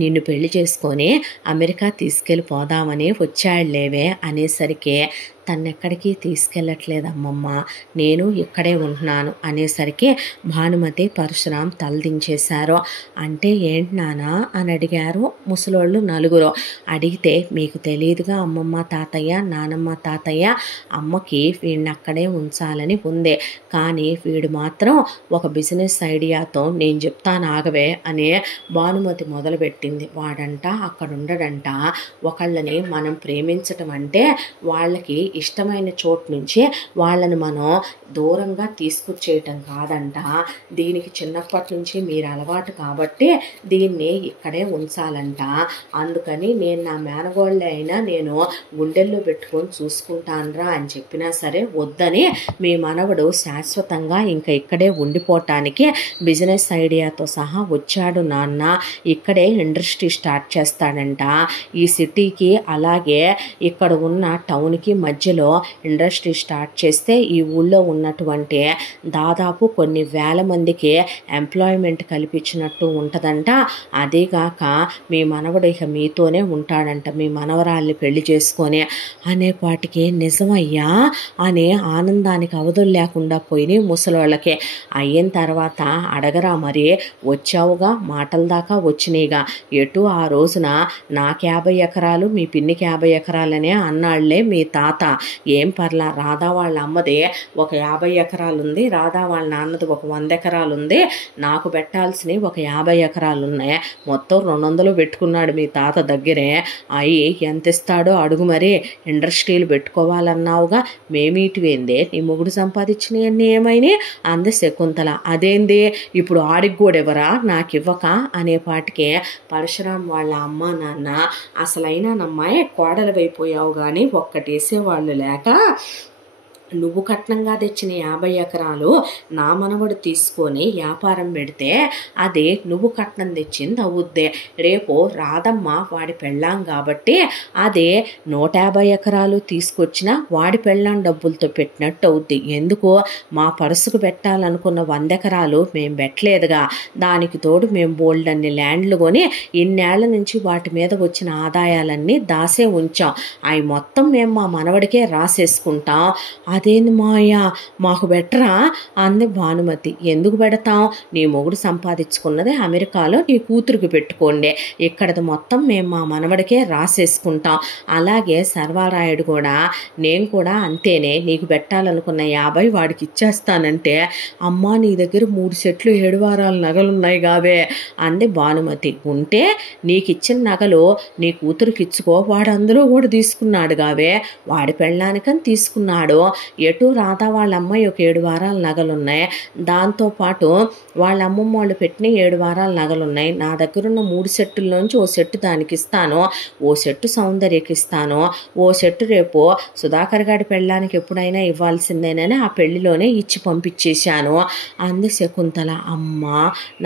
నిన్ను పెళ్లి చేసుకొని అమెరికా తీసుకెళ్ళిపోదామని వచ్చాడులేవే అనేసరికి తన్నెక్కడికి తీసుకెళ్ళట్లేదు అమ్మమ్మ, నేను ఇక్కడే ఉంటున్నాను అనేసరికి భానుమతి పరశురాం తలదించేశారు. అంటే ఏంటి నానా అని అడిగారు ముసలోళ్ళు నలుగురు. అడిగితే మీకు తెలియదుగా అమ్మమ్మ తాతయ్య నానమ్మ తాతయ్య, అమ్మకి వీడిని అక్కడే ఉంచాలని ఉంది కానీ వీడు మాత్రం ఒక బిజినెస్ ఐడియాతో నేను చెప్తాను ఆగవే అని భానుమతి మొదలుపెట్టింది. వాడంట అక్కడ ఉండడంట, ఒకళ్ళని మనం ప్రేమించటం అంటే వాళ్ళకి ఇష్టమైన చోటు నుంచి వాళ్ళని మనం దూరంగా తీసుకొచ్చేయటం కాదంట, దీనికి చిన్నప్పటి నుంచి మీరు అలవాటు కాబట్టి దీన్ని ఇక్కడే ఉంచాలంట, అందుకని నేను నా మేనగోళ్ళే అయినా నేను గుండెల్లో పెట్టుకొని చూసుకుంటానురా అని చెప్పినా సరే వద్దని మీ మనవడు శాశ్వతంగా ఇంకా ఇక్కడే ఉండిపోవటానికి బిజినెస్ ఐడియాతో సహా వచ్చాడు నాన్న, ఇక్కడే ఇండస్ట్రీ స్టార్ట్ చేస్తాడంట, ఈ సిటీకి అలాగే ఇక్కడ ఉన్న టౌన్కి మధ్య మధ్యలో ఇండస్ట్రీ స్టార్ట్ చేస్తే ఈ ఊళ్ళో ఉన్నటువంటి దాదాపు కొన్ని వేల మందికి ఎంప్లాయ్మెంట్ కల్పించినట్టు ఉంటుందంట. అదేగాక మీ మనవడు ఇక మీతోనే ఉంటాడంట, మీ మనవరాల్ని పెళ్లి చేసుకొని అనేపాటికి నిజమయ్యా అనే ఆనందానికి అవధులు లేకుండా పోయినాయి ముసలోళ్ళకి. అయిన తర్వాత అడగరా మరి, వచ్చావుగా, మాటల దాకా వచ్చినాయిగా, ఎటు ఆ రోజున నాకు 50 ఎకరాలు మీ పిన్నికి 50 ఎకరాలనే అన్నాళ్లే మీ తాత. ఏం పర్లా, రాధా వాళ్ళ అమ్మది ఒక 50 ఎకరాలు ఉంది, రాధా వాళ్ళ నాన్నది ఒక 100 ఎకరాలు ఉంది, నాకు పెట్టాల్సినవి ఒక 50 ఎకరాలు ఉన్నాయి, మొత్తం 200 పెట్టుకున్నాడు మీ తాత దగ్గరే. అయి ఎంత ఇస్తాడో అడుగు మరి, ఇండస్ట్రీలు పెట్టుకోవాలన్నావుగా, మేమీటివేందే నీ మొగుడు సంపాదించినవన్నీ ఏమైనాయి అంది శకుంతల. అదేంది ఇప్పుడు ఆడికి కూడా ఎవరా నాకు ఇవ్వక అనేపాటికే పరశురాం వాళ్ళ అమ్మ నాన్న అసలైనా నమ్మాయి కోడలు అయిపోయావు కానీ ఒక్కటేసేవాళ్ళు లేక నువ్వు కట్నంగా తెచ్చిన 50 ఎకరాలు నా మనవడు తీసుకొని వ్యాపారం పెడితే అదే నువ్వు కట్నం తెచ్చింది అవుద్దే. రేపు రాధమ్మ వాడి పెళ్ళాం కాబట్టి అదే 150 ఎకరాలు తీసుకొచ్చిన వాడి పెళ్ళాం డబ్బులతో పెట్టినట్టు అవుద్ది. ఎందుకు, మా పరుసుకు పెట్టాలనుకున్న 100 ఎకరాలు మేము పెట్టలేదుగా, దానికి తోడు మేము బోల్డన్ని ల్యాండ్లు కొని ఇన్నేళ్ల నుంచి వాటి మీద వచ్చిన ఆదాయాలన్నీ దాసే ఉంచాం, అవి మొత్తం మేము మా మనవడికే రాసేసుకుంటాం. అదేంది మాయా మాకు బెటరా అంది భానుమతి. ఎందుకు పెడతాం, నీ మొగుడు సంపాదించుకున్నది అమెరికాలో నీ కూతురికి పెట్టుకోండి, ఇక్కడది మొత్తం మేము మా మనవడికే రాసేసుకుంటాం. అలాగే సర్వారాయుడు కూడా, నేను కూడా అంతేనే, నీకు పెట్టాలనుకున్న 50 వాడికి ఇచ్చేస్తానంటే, అమ్మా నీ దగ్గర 3 సెట్లు 7 వారాల నగలున్నాయి కావే అంది భానుమతి. ఉంటే నీకు ఇచ్చిన నగలు నీ కూతురికి ఇచ్చుకో, వాడు అందులో కూడా తీసుకున్నాడు కావే, వాడి పెళ్ళానికని తీసుకున్నాడు. ఎటు రాధా వాళ్ళ అమ్మాయి ఒక 7 వారాల నగలున్నాయి, దాంతోపాటు వాళ్ళ అమ్మమ్మ వాళ్ళు పెట్టిన 7 వారాల నగలున్నాయి, నా దగ్గరున్న 3 సెట్టుల్లోంచి ఓ సెట్టు దానికి ఇస్తాను, ఓ సెట్టు సౌందర్యకి ఇస్తాను, ఓ సెట్టు రేపు సుధాకర్ గారి పెళ్ళానికి ఎప్పుడైనా ఇవ్వాల్సిందేనని ఆ పెళ్లిలోనే ఇచ్చి పంపించేశాను అంది శకుంతల. అమ్మా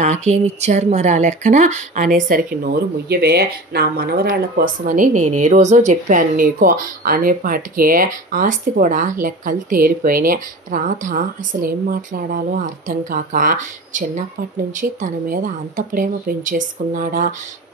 నాకేమిచ్చారు మరి ఆ లెక్కన అనేసరికి, నోరు ముయ్యవే, నా మనవరాళ్ళ కోసమని నేను ఏ రోజో చెప్పాను నీకు అనేపాటికే ఆస్తి కూడా లెక్కలు తేలిపోయినాయి. రాధ అసలు ఏం మాట్లాడాలో అర్థం కాక, చిన్నప్పటి నుంచి తన మీద అంత ప్రేమ పెంచేసుకున్నాడా,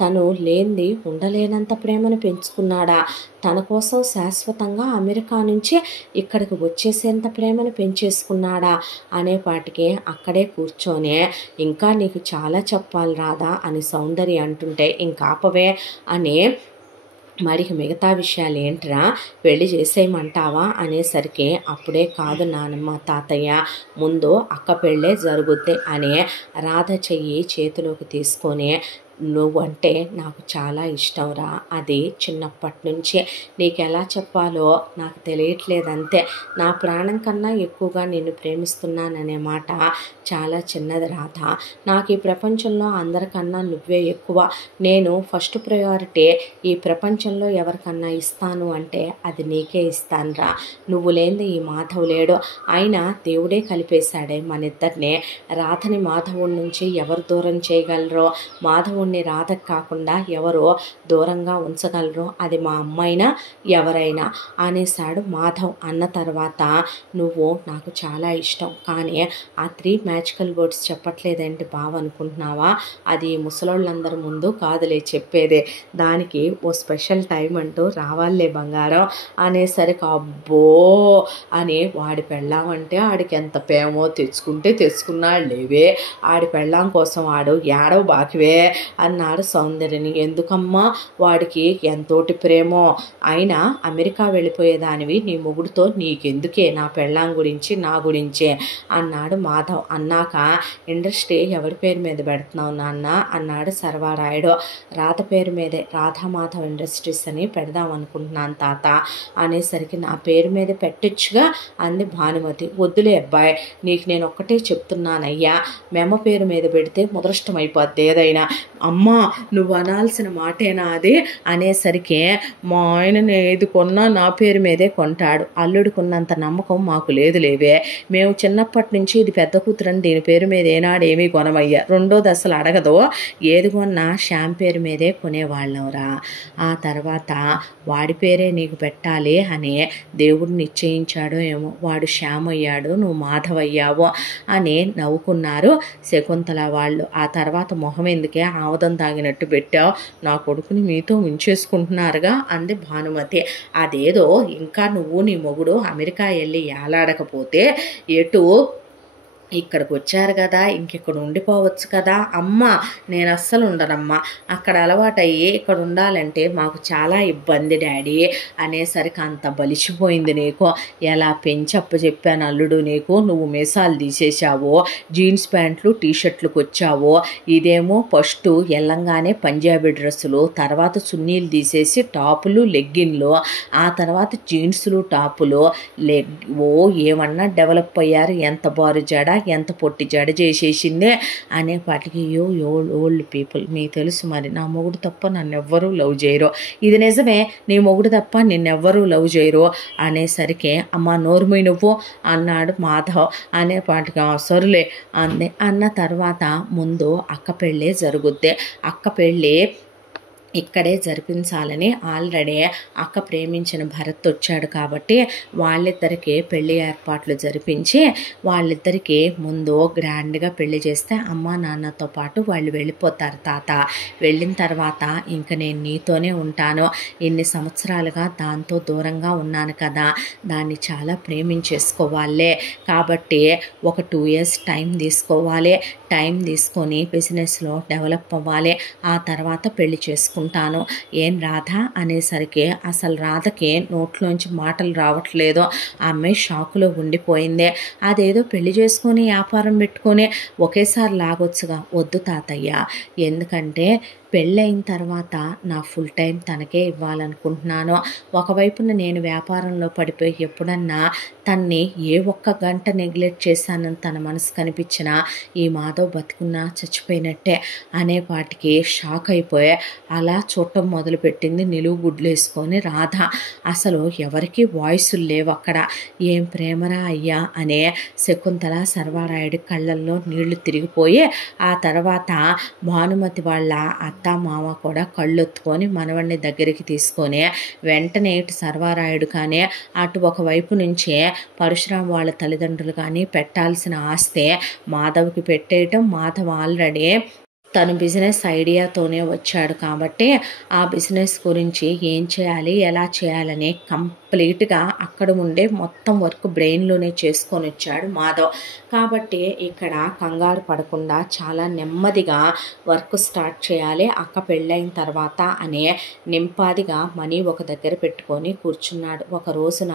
తను లేనిది ఉండలేనంత ప్రేమను పెంచుకున్నాడా, తన కోసం శాశ్వతంగా అమెరికా నుంచి ఇక్కడికి వచ్చేసేంత ప్రేమను పెంచేసుకున్నాడా అనేపాటికి అక్కడే కూర్చొని, ఇంకా నీకు చాలా చెప్పాలి రాదా అని సౌందర్య అంటుంటే, ఇంకాపవే అని, మరి మిగతా విషయాలు ఏంట్రా, పెళ్లి చేసేయమంటావా అనేసరికి, అప్పుడే కాదు నానమ్మ తాతయ్య, ముందు అక్క పెళ్ళే జరుగుద్ది అని రాధ చెయ్యి చేతిలోకి తీసుకొని, నువ్వంటే నాకు చాలా ఇష్టం రా, అది చిన్నప్పటి నుంచి, నీకు ఎలా చెప్పాలో నాకు తెలియట్లేదంతే, నా ప్రాణం కన్నా ఎక్కువగా నిన్ను ప్రేమిస్తున్నాననే మాట చాలా చిన్నది రాధ, నాకు ఈ ప్రపంచంలో అందరికన్నా నువ్వే ఎక్కువ, నేను ఫస్ట్ ప్రయారిటీ ఈ ప్రపంచంలో ఎవరికన్నా ఇస్తాను అంటే అది నీకే ఇస్తానురా, నువ్వు లేనిది ఈ మాధవ్ లేడు, అయినా దేవుడే కలిపేశాడే మన ఇద్దరిని, రాధని మాధవుడి నుంచి ఎవరు దూరం చేయగలరో, మాధవుడిని రాధకు కాకుండా ఎవరో దూరంగా ఉంచగలరో, అది మా అమ్మైనా ఎవరైనా అనేశాడు మాధవ్. అన్న తర్వాత, నువ్వు నాకు చాలా ఇష్టం, కానీ ఆ 3 మ్యాజికల్ వర్డ్స్ చెప్పట్లేదేంటి బావ అనుకుంటున్నావా, అది ముసలోళ్ళందరి ముందు కాదులే చెప్పేదే, దానికి ఓ స్పెషల్ టైం అంటూ రావాలే బంగారం అనేసరికి, అబ్బో అని, వాడి పెళ్ళాం అంటే ఆడికి ఎంత ప్రేమో, తెచ్చుకుంటే తెచ్చుకున్నాడు లేవే, ఆడి పెళ్ళాం కోసం ఆడు ఏడవ బాకివే అన్నాడు సౌందర్యని. ఎందుకమ్మా, వాడికి ఎంతోటి ప్రేమో, అయినా అమెరికా వెళ్ళిపోయేదానివి, నీ మొగుడుతో నీకెందుకే, నా పెళ్ళాం గురించి నా గురించే అన్నాడు మాధవ్. అన్నాక, ఇండస్ట్రీ ఎవరి పేరు మీద పెడుతున్నావు నాన్న అన్నాడు సర్వారాయుడు. రాధ పేరు మీదే, రాధా మాధవ్ ఇండస్ట్రీస్ అని పెడదాం అనుకుంటున్నాను తాత అనేసరికి, నా పేరు మీద పెట్టొచ్చుగా అంది భానుమతి. వద్దులే అబ్బాయి, నీకు నేను ఒక్కటే చెప్తున్నానయ్యా, మెమ్మ పేరు మీద పెడితే ముదృష్టం అయిపోద్ది ఏదైనా, అమ్మా నువ్వు అనాల్సిన మాటేనా అది అనేసరికి మా ఆయన ఏది కొన్నా నా పేరు మీదే కొంటాడు, అల్లుడికున్నంత నమ్మకం మాకు లేదు లేవే, మేము చిన్నప్పటి నుంచి ఇది పెద్ద కూతురని దీని పేరు మీద ఏనాడు ఏమీ కొనమయ్యా, రెండోది అసలు అడగదు, ఏది కొన్నా శ్యామ్ పేరు మీదే కొనేవాళ్ళంరా, ఆ తర్వాత వాడి పేరే నీకు పెట్టాలి అని దేవుడు నిశ్చయించాడో ఏమో, వాడు శ్యామ్ అయ్యాడు, నువ్వు మాధవ్ అయ్యావో అని నవ్వుకున్నారు శకుంతల వాళ్ళు. ఆ తర్వాత మొహం ఎందుకే ఆవదం తాగినట్టు పెట్టావు, నా కొడుకుని మీతో ఉంచేసుకుంటున్నారుగా అంది భానుమతి. అదేదో ఇంకా నువ్వు నీ మొగుడు అమెరికా వెళ్ళి ఏలాడకపోతే ఎటు ఇక్కడికి వచ్చారు కదా, ఇంకెక్కడ ఉండిపోవచ్చు కదా. అమ్మ నేను అస్సలు ఉండనమ్మా, అక్కడ అలవాటయ్యి ఇక్కడ ఉండాలంటే మాకు చాలా ఇబ్బంది డాడీ అనేసరికి అంత బలిసిపోయింది నీకు, ఎలా పెంచప్ప చెప్పాను అల్లుడు నీకు, నువ్వు మీసాలు తీసేసావో, జీన్స్ ప్యాంట్లు టీషర్ట్లకు వచ్చావో, ఇదేమో ఫస్ట్ ఎల్లంగానే పంజాబీ డ్రెస్సులు, తర్వాత చున్నీలు తీసేసి టాపులు లెగ్గిన్లు, ఆ తర్వాత జీన్సులు టాపులు ఏమన్నా డెవలప్ అయ్యారు, ఎంత బారు జడ ఎంత పొట్టి జడ చేసేసిందే అనేపాటికి ఓల్డ్ పీపుల్ మీకు తెలుసు మరి, నా మొగుడు తప్ప నన్ను ఎవ్వరూ లవ్ చేయరు, ఇది నిజమే నీ మొగుడు తప్ప నిన్నెవ్వరూ లవ్ చేయరు అనేసరికి అమ్మ నోరుమీ నువ్వు అన్నాడు మాధవ్. అనేపాటికి సరులే అంది. అన్న తర్వాత ముందు అక్క పెళ్ళే జరుగుద్ది, అక్క పెళ్ళి ఇక్కడే జరిపించాలని ఆల్రెడీ అక్క ప్రేమించిన భరత్ వచ్చాడు కాబట్టి వాళ్ళిద్దరికీ పెళ్లి ఏర్పాట్లు జరిపించి వాళ్ళిద్దరికీ ముందు గ్రాండ్గా పెళ్లి చేస్తే అమ్మ నాన్నతో పాటు వాళ్ళు వెళ్ళిపోతారు తాత, వెళ్ళిన తర్వాత ఇంక నేను నీతోనే ఉంటాను, ఇన్ని సంవత్సరాలుగా దాంతో దూరంగా ఉన్నాను కదా, దాన్ని చాలా ప్రేమించేసుకోవాలే కాబట్టి ఒక 2 years టైం తీసుకోవాలి, టైం తీసుకొని బిజినెస్లో డెవలప్ అవ్వాలి, ఆ తర్వాత పెళ్లి చేసుకుంటాను ఏం రాధ అనేసరికి అసలు రాధకి నోట్లోంచి మాటలు రావట్లేదు, ఆ అమ్మాయి షాకులో ఉండిపోయింది. అదేదో పెళ్లి చేసుకొని వ్యాపారం పెట్టుకొని ఒకేసారి లాగొచ్చుగా, వద్దు తాతయ్య, ఎందుకంటే పెళ్ళైన తర్వాత నా ఫుల్ టైం తనకే ఇవ్వాలనుకుంటున్నాను, ఒకవైపున నేను వ్యాపారంలో పడిపోయి ఎప్పుడన్నా తన్ని ఏ ఒక్క గంట నెగ్లెక్ట్ చేశానని తన మనసు కనిపించినా ఈ మాధవ్ బతుకున్నా చచ్చిపోయినట్టే అనేపాటికి షాక్ అయిపోయి అలా చూడటం మొదలుపెట్టింది నిలువు గుడ్లు వేసుకొని రాధ. అసలు ఎవరికి వాయిస్లు లేవు అక్కడ, ఏం ప్రేమరా అయ్యా అనే శకుంతల సర్వారాయుడి కళ్ళల్లో నీళ్లు తిరిగిపోయి ఆ తర్వాత భానుమతి వాళ్ళ అత్త మామ కూడా కళ్ళొత్తుకొని మనవడిని దగ్గరికి తీసుకొని వెంటనే ఇటు సర్వారాయుడు కానీ అటు ఒకవైపు నుంచే పరశురాం వాళ్ళ తల్లిదండ్రులు కానీ పెట్టాల్సిన ఆస్తే మాధవ్కి పెట్టేయటం, మాధవ్ ఆల్రెడీ తను బిజినెస్ ఐడియాతోనే వచ్చాడు కాబట్టి ఆ బిజినెస్ గురించి ఏం చేయాలి ఎలా చేయాలని కంప్లీట్గా అక్కడ ఉండే మొత్తం వర్క్ బ్రెయిన్లోనే చేసుకొని వచ్చాడు మాధవ్. కాబట్టి ఇక్కడ కంగారు పడకుండా చాలా నెమ్మదిగా వర్క్ స్టార్ట్ చేయాలి అక్క పెళ్ళైన తర్వాత అనే నింపాదిగా మనీ ఒక దగ్గర పెట్టుకొని కూర్చున్నాడు. ఒక రోజున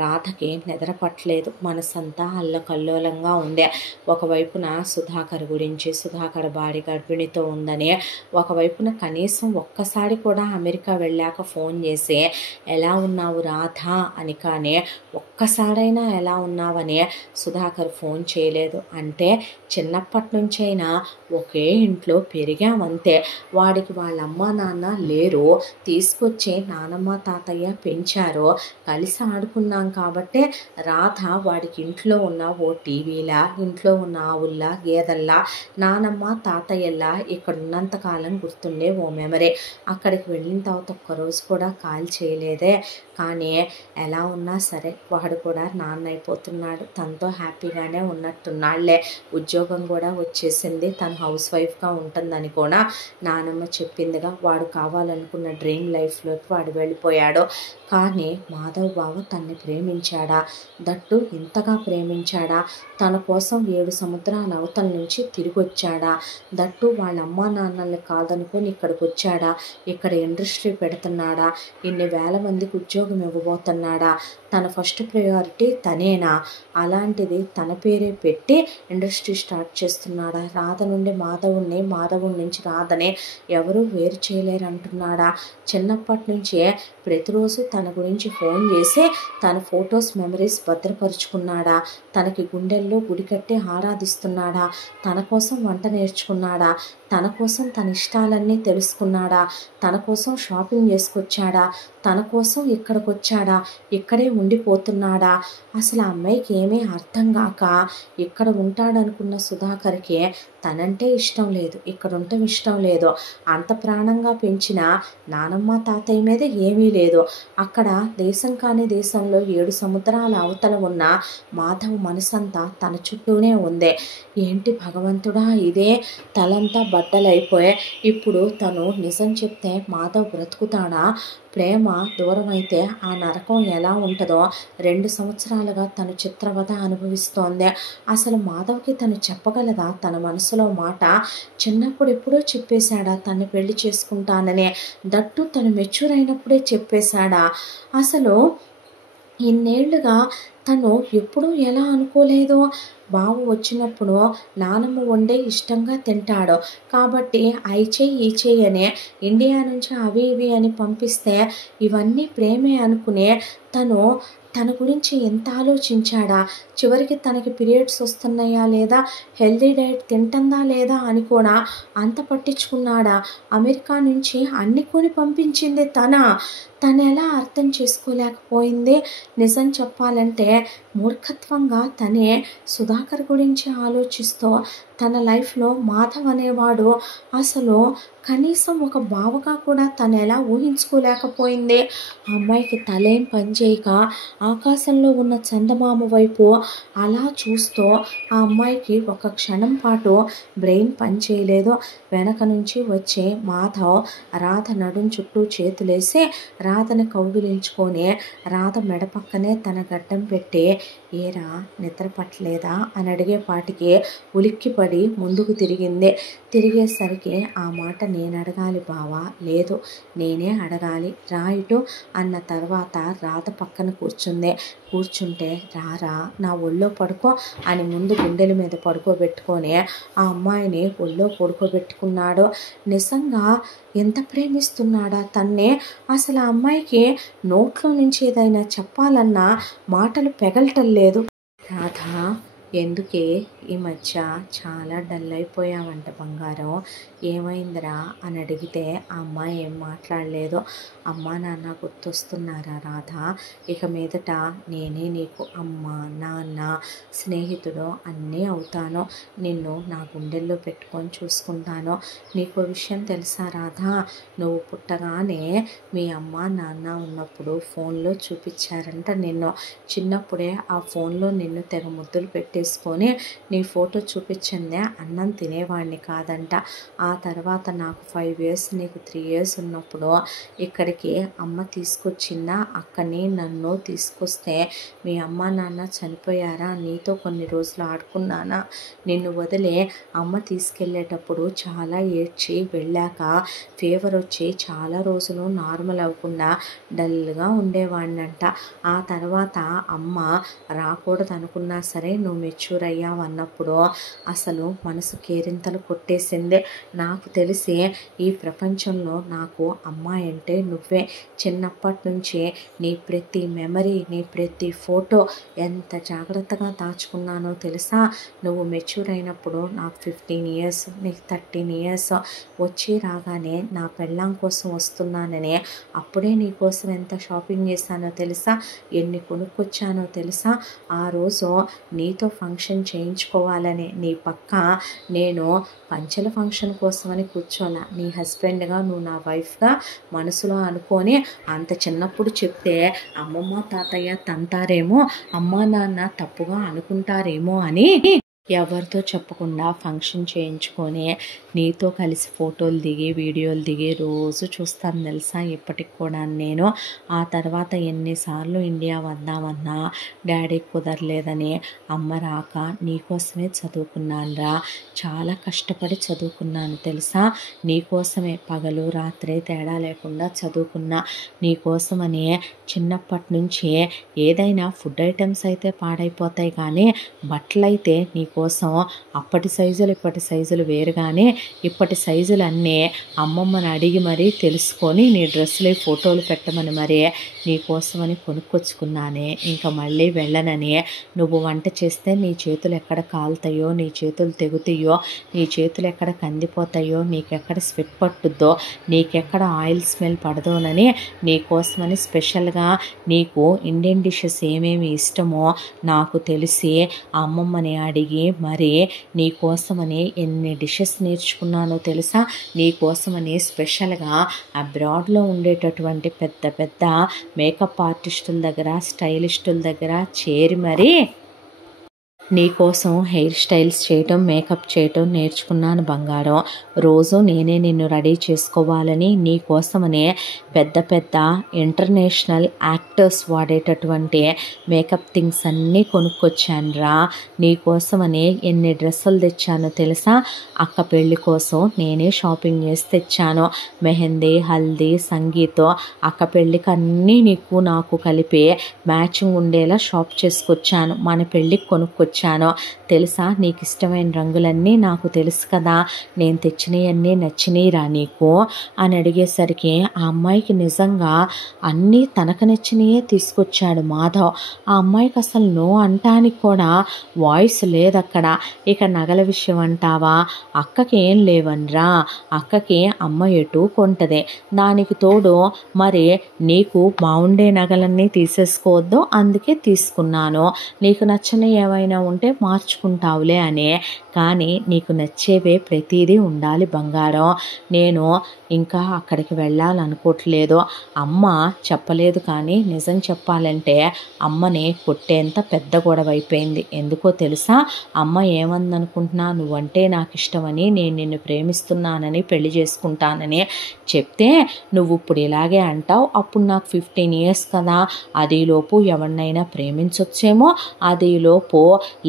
రాధకి నిద్ర పట్టలేదు, మనసంతా అల్లకల్లోలంగా ఉంది. ఒకవైపున సుధాకర్ గురించి, సుధాకర్ భార్య గర్భిణితో ఉందని, ఒకవైపున కనీసం ఒక్కసారి కూడా అమెరికా వెళ్ళాక ఫోన్ చేసి ఎలా ఉన్నావు రాధా అని కానీ ఒక్కసారైనా ఎలా ఉన్నావని సుధాకర్ ఫోన్ చేయలేదు. అంటే చిన్నప్పటి నుంచైనా ఒకే ఇంట్లో పెరిగామంతే, వాడికి వాళ్ళ అమ్మ నాన్న లేరు, తీసుకొచ్చి నానమ్మ తాతయ్య పెంచారు, కలిసి ఆడుకున్నాం కాబట్టి రాధ వాడికి ఇంట్లో ఉన్న ఓ టీవీలా, ఇంట్లో ఉన్న ఆవుల్లా గేదల్లా నానమ్మ తాతయ్యల్లా ఇక్కడ ఉన్నంతకాలం గుర్తుండే ఓ మెమరీ. అక్కడికి వెళ్ళిన తర్వాత ఒక్కరోజు కూడా కాల్ చేయలేదే, కానీ ఎలా ఉన్నా సరే వాడు కూడా నాన్న అయిపోతున్నాడు, తనతో హ్యాపీగానే ఉన్నట్టున్నాళ్లే, ఉద్యోగం కూడా వచ్చేసింది, తను హౌస్ వైఫ్గా ఉంటుందని కూడా నానమ్మ చెప్పిందిగా, వాడు కావాలనుకున్న డ్రీమ్ లైఫ్లోకి వాడు వెళ్ళిపోయాడు. కానీ మాధవ్ బావ తన్ని ప్రేమించాడా, దట్టు ఇంతగా ప్రేమించాడా, తన కోసం 7 సముద్రాల అవతల నుంచి తిరిగి వచ్చాడా, దట్టు వాళ్ళ అమ్మా నాన్నల్ని కాదనుకొని ఇక్కడికి వచ్చాడా, ఇక్కడ ఇండస్ట్రీ పెడుతున్నాడా, ఇన్ని వేల మందికి ఉద్యోగం ఇవ్వబోతున్నాడా, తన ఫస్ట్ ప్రయారిటీ తనేనా, అలాంటిది తన పేరే పెట్టి ఇండస్ట్రీ స్టార్ట్ చేస్తున్నాడా, రాధ నుండి మాధవుణ్ణి, మాధవుడి నుంచి రాధనే ఎవరూ వేరు చేయలేరు అంటున్నాడా, చిన్నప్పటి నుంచే ప్రతిరోజు తన గురించి ఫోన్ చేసి తన ఫొటోస్ మెమరీస్ భద్రపరుచుకున్నాడా, తనకి గుండెల్లో గుడి కట్టి ఆరాధిస్తున్నాడా, తన కోసం వంట నేర్చుకున్నాడా, తన కోసం తన ఇష్టాలన్నీ తెలుసుకున్నాడా, తన కోసం షాపింగ్ చేసుకొచ్చాడా, తన కోసం ఇక్కడికి వచ్చాడా, ఇక్కడే ఉండిపోతున్నాడా? అసలు ఆ అమ్మాయికి ఏమీ అర్థం కాక ఇక్కడ ఉంటాడనుకున్న సుధాకర్కి తనంటే ఇష్టం లేదు, ఇక్కడ ఉండటం ఇష్టం లేదు. అంత ప్రాణంగా పెంచిన నానమ్మ తాతయ్య మీద ఏమీ లేదు. అక్కడ దేశం కాని దేశంలో 7 సముద్రాల అవతల ఉన్న మాధవ్ మనసంతా తన చుట్టూనే ఉంది. ఏంటి భగవంతుడా ఇదే, తలంతా బట్టలైపోయి ఇప్పుడు తను నిజం చెప్తే మాధవ్ బ్రతుకుతాడా? ప్రేమ దూరం అయితే ఆ నరకం ఎలా ఉంటుందో 2 సంవత్సరాలుగా తను చిత్రవద అనుభవిస్తోంది. అసలు మాధవ్కి తను చెప్పగలదా తన మనసులో మాట? చిన్నప్పుడు ఎప్పుడో చెప్పేశాడా తను పెళ్లి చేసుకుంటానని? దట్టు తను మెచ్యూర్ అయినప్పుడే చెప్పేశాడా? అసలు ఇన్నేళ్లుగా తను ఎప్పుడూ ఎలా అనుకోలేదు. బావు వచ్చినప్పుడు నానమ్మ వండే ఇష్టంగా తింటాడు కాబట్టి అయి చెయ్యి ఈ చెయ్యి అని ఇండియా నుంచి అవి ఇవి అని పంపిస్తే ఇవన్నీ ప్రేమే అనుకునే తన గురించి ఎంత ఆలోచించాడా? చివరికి తనకి పీరియడ్స్ వస్తున్నాయా లేదా, హెల్దీ డైట్ తింటుందా లేదా అని కూడా అంత పట్టించుకున్నాడా? అమెరికా నుంచి అన్ని కొని పంపించింది తను ఎలా అర్థం చేసుకోలేకపోయింది? నిజం చెప్పాలంటే మూర్ఖత్వంగా తనే సుధాకర్ గురించి ఆలోచిస్తూ తన లైఫ్లో మాధవ్ అనేవాడు అసలు కనీసం ఒక బావగా కూడా తను ఎలా ఊహించుకోలేకపోయింది? ఆ అమ్మాయికి తలేం పనిచేయక ఆకాశంలో ఉన్న చందమామ వైపు అలా చూస్తూ ఆ అమ్మాయికి ఒక క్షణం పాటు బ్రెయిన్ పనిచేయలేదు. వెనక నుంచి వచ్చే మాధవ్ రాధ నడుం చుట్టూ చేతులేసి రాధని కౌగిలించుకొని రాధ మెడ పక్కనే తన గడ్డం పెట్టి ఏరా నిద్ర పట్టలేదా అని అడిగేపాటికి ఉలిక్కిపడి ముందుకు తిరిగేసరికి ఆ మాట నేను అడగాలి బావా, లేదు నేనే అడగాలి, రాయిటు అన్న తర్వాత రాధ పక్కన కూర్చుంటే రారా నా ఒళ్ళో పడుకో అని ముందు గుండెల మీద పడుకోబెట్టుకొని ఆ అమ్మాయిని ఒళ్ళో పడుకోబెట్టుకున్నాడు. నిజంగా ఎంత ప్రేమిస్తున్నాడా తన్నే? అసలు ఆ అమ్మాయికి నోట్లో నుంచి ఏదైనా చెప్పాలన్నా మాటలు పెగలటం లేదు. రాధా ఎందుకే ఈ మధ్య చాలా డల్ అయిపోయావంట బంగారం, ఏమైందిరా అని అడిగితే ఆ అమ్మాయి ఏం మాట్లాడలేదు. అమ్మ నాన్న గుర్తొస్తున్నారా రాధా? ఇక మీదట నేనే నీకు అమ్మ నాన్న స్నేహితుడు అన్నీ అవుతాను, నిన్ను నా గుండెల్లో పెట్టుకొని చూసుకుంటాను. నీకు విషయం తెలుసా రాధా, నువ్వు పుట్టగానే మీ అమ్మ నాన్న ఉన్నప్పుడు ఫోన్లో చూపించారంట నిన్ను. చిన్నప్పుడే ఆ ఫోన్లో నిన్ను తెగ ముద్దులు పెట్టేసుకొని నీ ఫోటో చూపించిందే అన్నం తినేవాడిని కాదంట. ఆ తర్వాత నాకు 5 years నీకు 3 years ఉన్నప్పుడు ఇక్కడికి అమ్మ తీసుకొచ్చిందా, అక్కని నన్ను తీసుకొస్తే మీ అమ్మ నాన్న చనిపోయారా, నీతో కొన్ని రోజులు ఆడుకున్నానా, నిన్ను వదిలే అమ్మ తీసుకెళ్ళేటప్పుడు చాలా ఏడ్చి వెళ్ళాక ఫీవర్ వచ్చి చాలా రోజులు నార్మల్ అవ్వకుండా డల్గా ఉండేవాడినంట. ఆ తర్వాత అమ్మ రాకూడదు అనుకున్నా సరే నువ్వు మెచ్యూర్ అయ్యావు అన్నప్పుడు అసలు మనసు కేరింతలు కొట్టేసింది. నాకు తెలిసి ఈ ప్రపంచంలో నాకు అమ్మాయి అంటే నువ్వే. చిన్నప్పటి నుంచి నీ ప్రతి మెమరీ, నీ ప్రతి ఫోటో ఎంత జాగ్రత్తగా దాచుకున్నానో తెలుసా? నువ్వు మెచ్యూర్ అయినప్పుడు నాకు 15 years, నీకు 13 years వచ్చి రాగానే నా పెళ్ళాం కోసం వస్తున్నానని అప్పుడే నీ కోసం ఎంత షాపింగ్ చేశానో తెలుసా, ఎన్ని కొనుక్కొచ్చానో తెలుసా? ఆ రోజు నీతో ఫంక్షన్ చేయించుకోవాలని నీ పక్క నేను పంచెల ఫంక్షన్ కోసమని కూర్చోలా, నీ హస్బెండ్గా నువ్వు నా వైఫ్గా మనసులో అనుకొని అంత చిన్నప్పుడు చెప్తే అమ్మమ్మ తాతయ్య తంతారేమో, అమ్మ నాన్న తప్పుగా అనుకుంటారేమో అని ఎవరితో చెప్పకుండా ఫంక్షన్ చేయించుకొని నీతో కలిసి ఫోటోలు దిగి వీడియోలు దిగి రోజు చూస్తాను తెలుసా ఇప్పటికి కూడా నేను. ఆ తర్వాత ఎన్నిసార్లు ఇండియా వద్దామన్నా డాడీ కుదరలేదని అమ్మ రాక నీకోసమే చదువుకున్నాను రా, చాలా కష్టపడి చదువుకున్నాను తెలుసా, నీకోసమే పగలు రాత్రి తేడా లేకుండా చదువుకున్నా, నీకోసమని చిన్నప్పటి నుంచి ఏదైనా ఫుడ్ ఐటమ్స్ అయితే పాడైపోతాయి కానీ బట్టలైతే నీకోసం నీకోసం అప్పటి సైజులు ఇప్పటి సైజులు వేరుగానే ఇప్పటి సైజులు అన్నీ అమ్మమ్మని అడిగి మరీ తెలుసుకొని నీ డ్రెస్సులు ఫోటోలు పెట్టమని మరీ నీకోసమని కొనుక్కొచ్చుకున్నానే. ఇంకా మళ్ళీ వెళ్ళనని. నువ్వు వంట చేస్తే నీ చేతులు ఎక్కడ కాలుతాయో, నీ చేతులు తెగుతాయో, నీ చేతులు ఎక్కడ కందిపోతాయో, నీకెక్కడ స్వెట్ పట్టుద్దో, నీకెక్కడ ఆయిల్ స్మెల్ పడదోనని నీకోసమని స్పెషల్గా నీకు ఇండియన్ డిషెస్ ఏమేమి ఇష్టమో నాకు తెలిసి అమ్మమ్మని అడిగి మరి నీకోసమని ఎన్ని డిషెస్ నేర్చుకున్నానో తెలుసా. నీకోసమని స్పెషల్గా అబ్రాడ్లో ఉండేటటువంటి పెద్ద పెద్ద మేకప్ ఆర్టిస్టుల దగ్గర, స్టైలిస్టుల దగ్గర చేరి మరి నీకోసం హెయిర్ స్టైల్స్ చేయటం, మేకప్ చేయటం నేర్చుకున్నాను బంగారం. రోజు నేనే నిన్ను రెడీ చేసుకోవాలని నీకోసమనే పెద్ద పెద్ద ఇంటర్నేషనల్ యాక్టర్స్ వాడేటటువంటి మేకప్ థింగ్స్ అన్నీ కొనుక్కొచ్చాను రా. నీకోసమని ఎన్ని డ్రెస్సులు తెచ్చానో తెలుసా. అక్క పెళ్ళి కోసం నేనే షాపింగ్ చేసి తెచ్చాను. మెహందీ, హల్దీ, సంగీతో అక్క పెళ్ళికి అన్నీ నీకు నాకు కలిపి మ్యాచింగ్ ఉండేలా షాప్ చేసుకొచ్చాను. మన పెళ్ళికి కొనుక్కొచ్చాను తెలుసా. నీకు ఇష్టమైన రంగులన్నీ నాకు తెలుసు కదా. నేను తెచ్చినవన్నీ నచ్చినాయిరా నీకు అని అడిగేసరికి ఆ అమ్మాయికి నిజంగా అన్నీ తనకు నచ్చినయే తీసుకొచ్చాడు మాధవ్. ఆ అమ్మాయికి అసలు నో అంటానికి కూడా వాయిస్ లేదక్కడ. ఇక నగల విషయం అంటావా, అక్కకి ఏం లేవనరా. అక్కకి అమ్మ ఎటు కొంటదే. దానికి తోడు మరి నీకు బాగుండే నగలన్నీ తీసేసుకోవద్దు, అందుకే తీసుకున్నాను. నీకు నచ్చని ఏమైనా ఉంటే మార్చుకుంటావులే అనే. కానీ నీకు నచ్చేవే ప్రతిదీ ఉండాలి బంగారం. నేను ఇంకా అక్కడికి వెళ్ళాలనుకోవట్లేదు. అమ్మ చెప్పలేదు కానీ నిజం చెప్పాలంటే అమ్మని కొట్టేంత పెద్ద గొడవ అయిపోయింది. ఎందుకో తెలుసా. అమ్మ ఏమందనుకుంటున్నా, నువ్వంటే నాకు ఇష్టమని, నేను నిన్ను ప్రేమిస్తున్నానని, పెళ్లి చేసుకుంటానని చెప్తే నువ్వు ఇప్పుడు ఇలాగే అంటావు. అప్పుడు నాకు 15 years కదా. అదిలోపు ఎవరినైనా ప్రేమించొచ్చేమో, అదిలోపు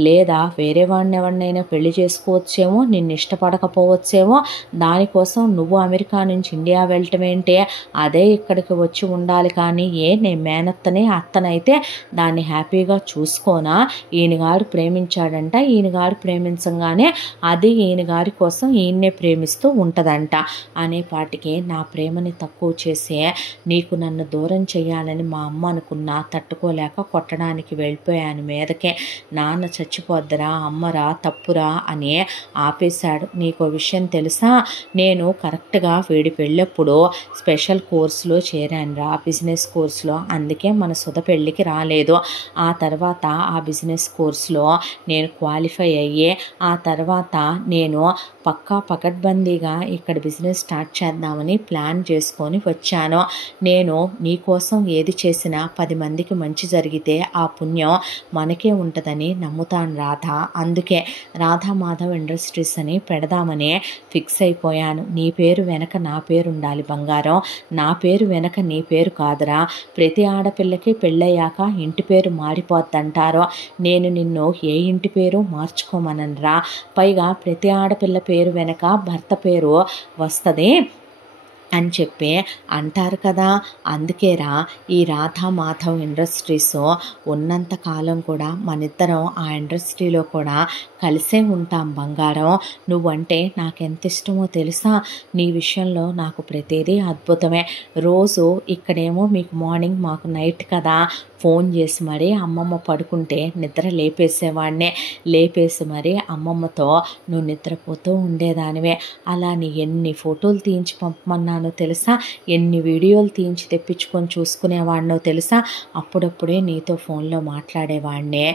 లేదా వేరే వాడిని ఎవరినైనా పెళ్లి చేసుకోవచ్చేమో, నిన్ను ఇష్టపడకపోవచ్చేమో. దానికోసం నువ్వు అమెరికా నుంచి ఇండియా వెళ్ళటం ఏంటే, అదే ఇక్కడికి వచ్చి ఉండాలి. కానీ నేను మేనత్తనే, అత్తనైతే దాన్ని హ్యాపీగా చూసుకోనా. ఈయనగారు ప్రేమించాడంట, ఈయనగారు ప్రేమించగానే అది ఈయనగారి కోసం ఈయన్నే ప్రేమిస్తూ ఉంటుందంట అనేపాటికి నా ప్రేమని తక్కువ చేసి నీకు నన్ను దూరం చేయాలని మా అమ్మ అనుకున్నా, తట్టుకోలేక కొట్టడానికి వెళ్ళిపోయాను మీదకే. నాన్న చచ్చిపోద్దరా, అమ్మరా, తప్పురా అని ఆపేశాడు. నీకో విషయం తెలుసా. నేను కరెక్ట్గా వీడి పెళ్ళప్పుడు స్పెషల్ కోర్సులో చేరాను రా, బిజినెస్ కోర్సులో. అందుకే మన సుధ పెళ్ళికి రాలేదు. ఆ తర్వాత ఆ బిజినెస్ కోర్సులో నేను క్వాలిఫై అయ్యే ఆ తర్వాత నేను పక్కా పకడ్బందీగా ఇక్కడ బిజినెస్ స్టార్ట్ చేద్దామని ప్లాన్ చేసుకొని వచ్చాను. నేను నీకోసం ఏది చేసినా 10 మందికి మంచి జరిగితే ఆ పుణ్యం మనకే ఉంటుందని నమ్ముతాను రాధా. అందుకే రాధా మాధవ్ ఇండస్ట్రీస్ అని పెడదామని ఫిక్స్ అయిపోయాను. నీ పేరు వెనక నా పేరు ఉండాలి బంగారం. నా పేరు వెనక నీ పేరు కాదురా. ప్రతి ఆడపిల్లకి పెళ్ళయ్యాక ఇంటి పేరు మారిపోద్దంటారో. నేను నిన్ను ఏ ఇంటి పేరు మార్చుకోమనరా. పైగా ప్రతి ఆడపిల్ల పేరు వెనక భర్త పేరు వస్తుంది అని చెప్పి అంటారు కదా. అందుకేరా ఈ రాధా మాధవ్ ఇండస్ట్రీస్ ఉన్నంత కాలం కూడా మనిద్దరం ఆ ఇండస్ట్రీలో కూడా కలిసే ఉంటాం బంగారం. నువ్వంటే నాకెంత ఇష్టమో తెలుసా. నీ విషయంలో నాకు ప్రతిదీ అద్భుతమే. రోజు ఇక్కడేమో మీకు మార్నింగ్, మాకు నైట్ కదా. ఫోన్ చేసి మరీ అమ్మమ్మ పడుకుంటే నిద్ర లేపేసేవాడినే. లేపేసి మరీ అమ్మమ్మతో నువ్వు నిద్రపోతూ ఉండేదానివే. అలా నీ ఎన్ని ఫోటోలు తీయించి పంపమన్నానో తెలుసా, ఎన్ని వీడియోలు తీయించి తెప్పించుకొని చూసుకునేవాడినో తెలుసా. అప్పుడప్పుడే నీతో ఫోన్లో మాట్లాడేవాడినే.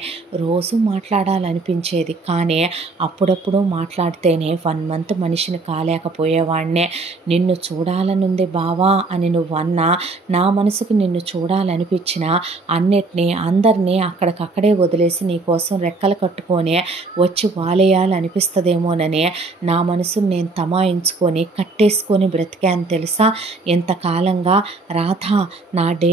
రోజు మాట్లాడాలనిపించేది కానీ అప్పుడప్పుడు మాట్లాడితేనే 1 month మనిషిని కాలేకపోయేవాడినే. నిన్ను చూడాలనుంది బావా అని నువ్వన్నా, నా మనసుకు నిన్ను చూడాలనిపించిన అన్నిటినీ అందరినీ అక్కడికక్కడే వదిలేసి నీకోసం రెక్కలు కట్టుకొని వచ్చి వాలేయాలనిపిస్తుందేమోనని నా మనసును నేను తమాయించుకొని కట్టేసుకొని బ్రతికాను తెలుసా ఎంతకాలంగా. రాధా, నా డే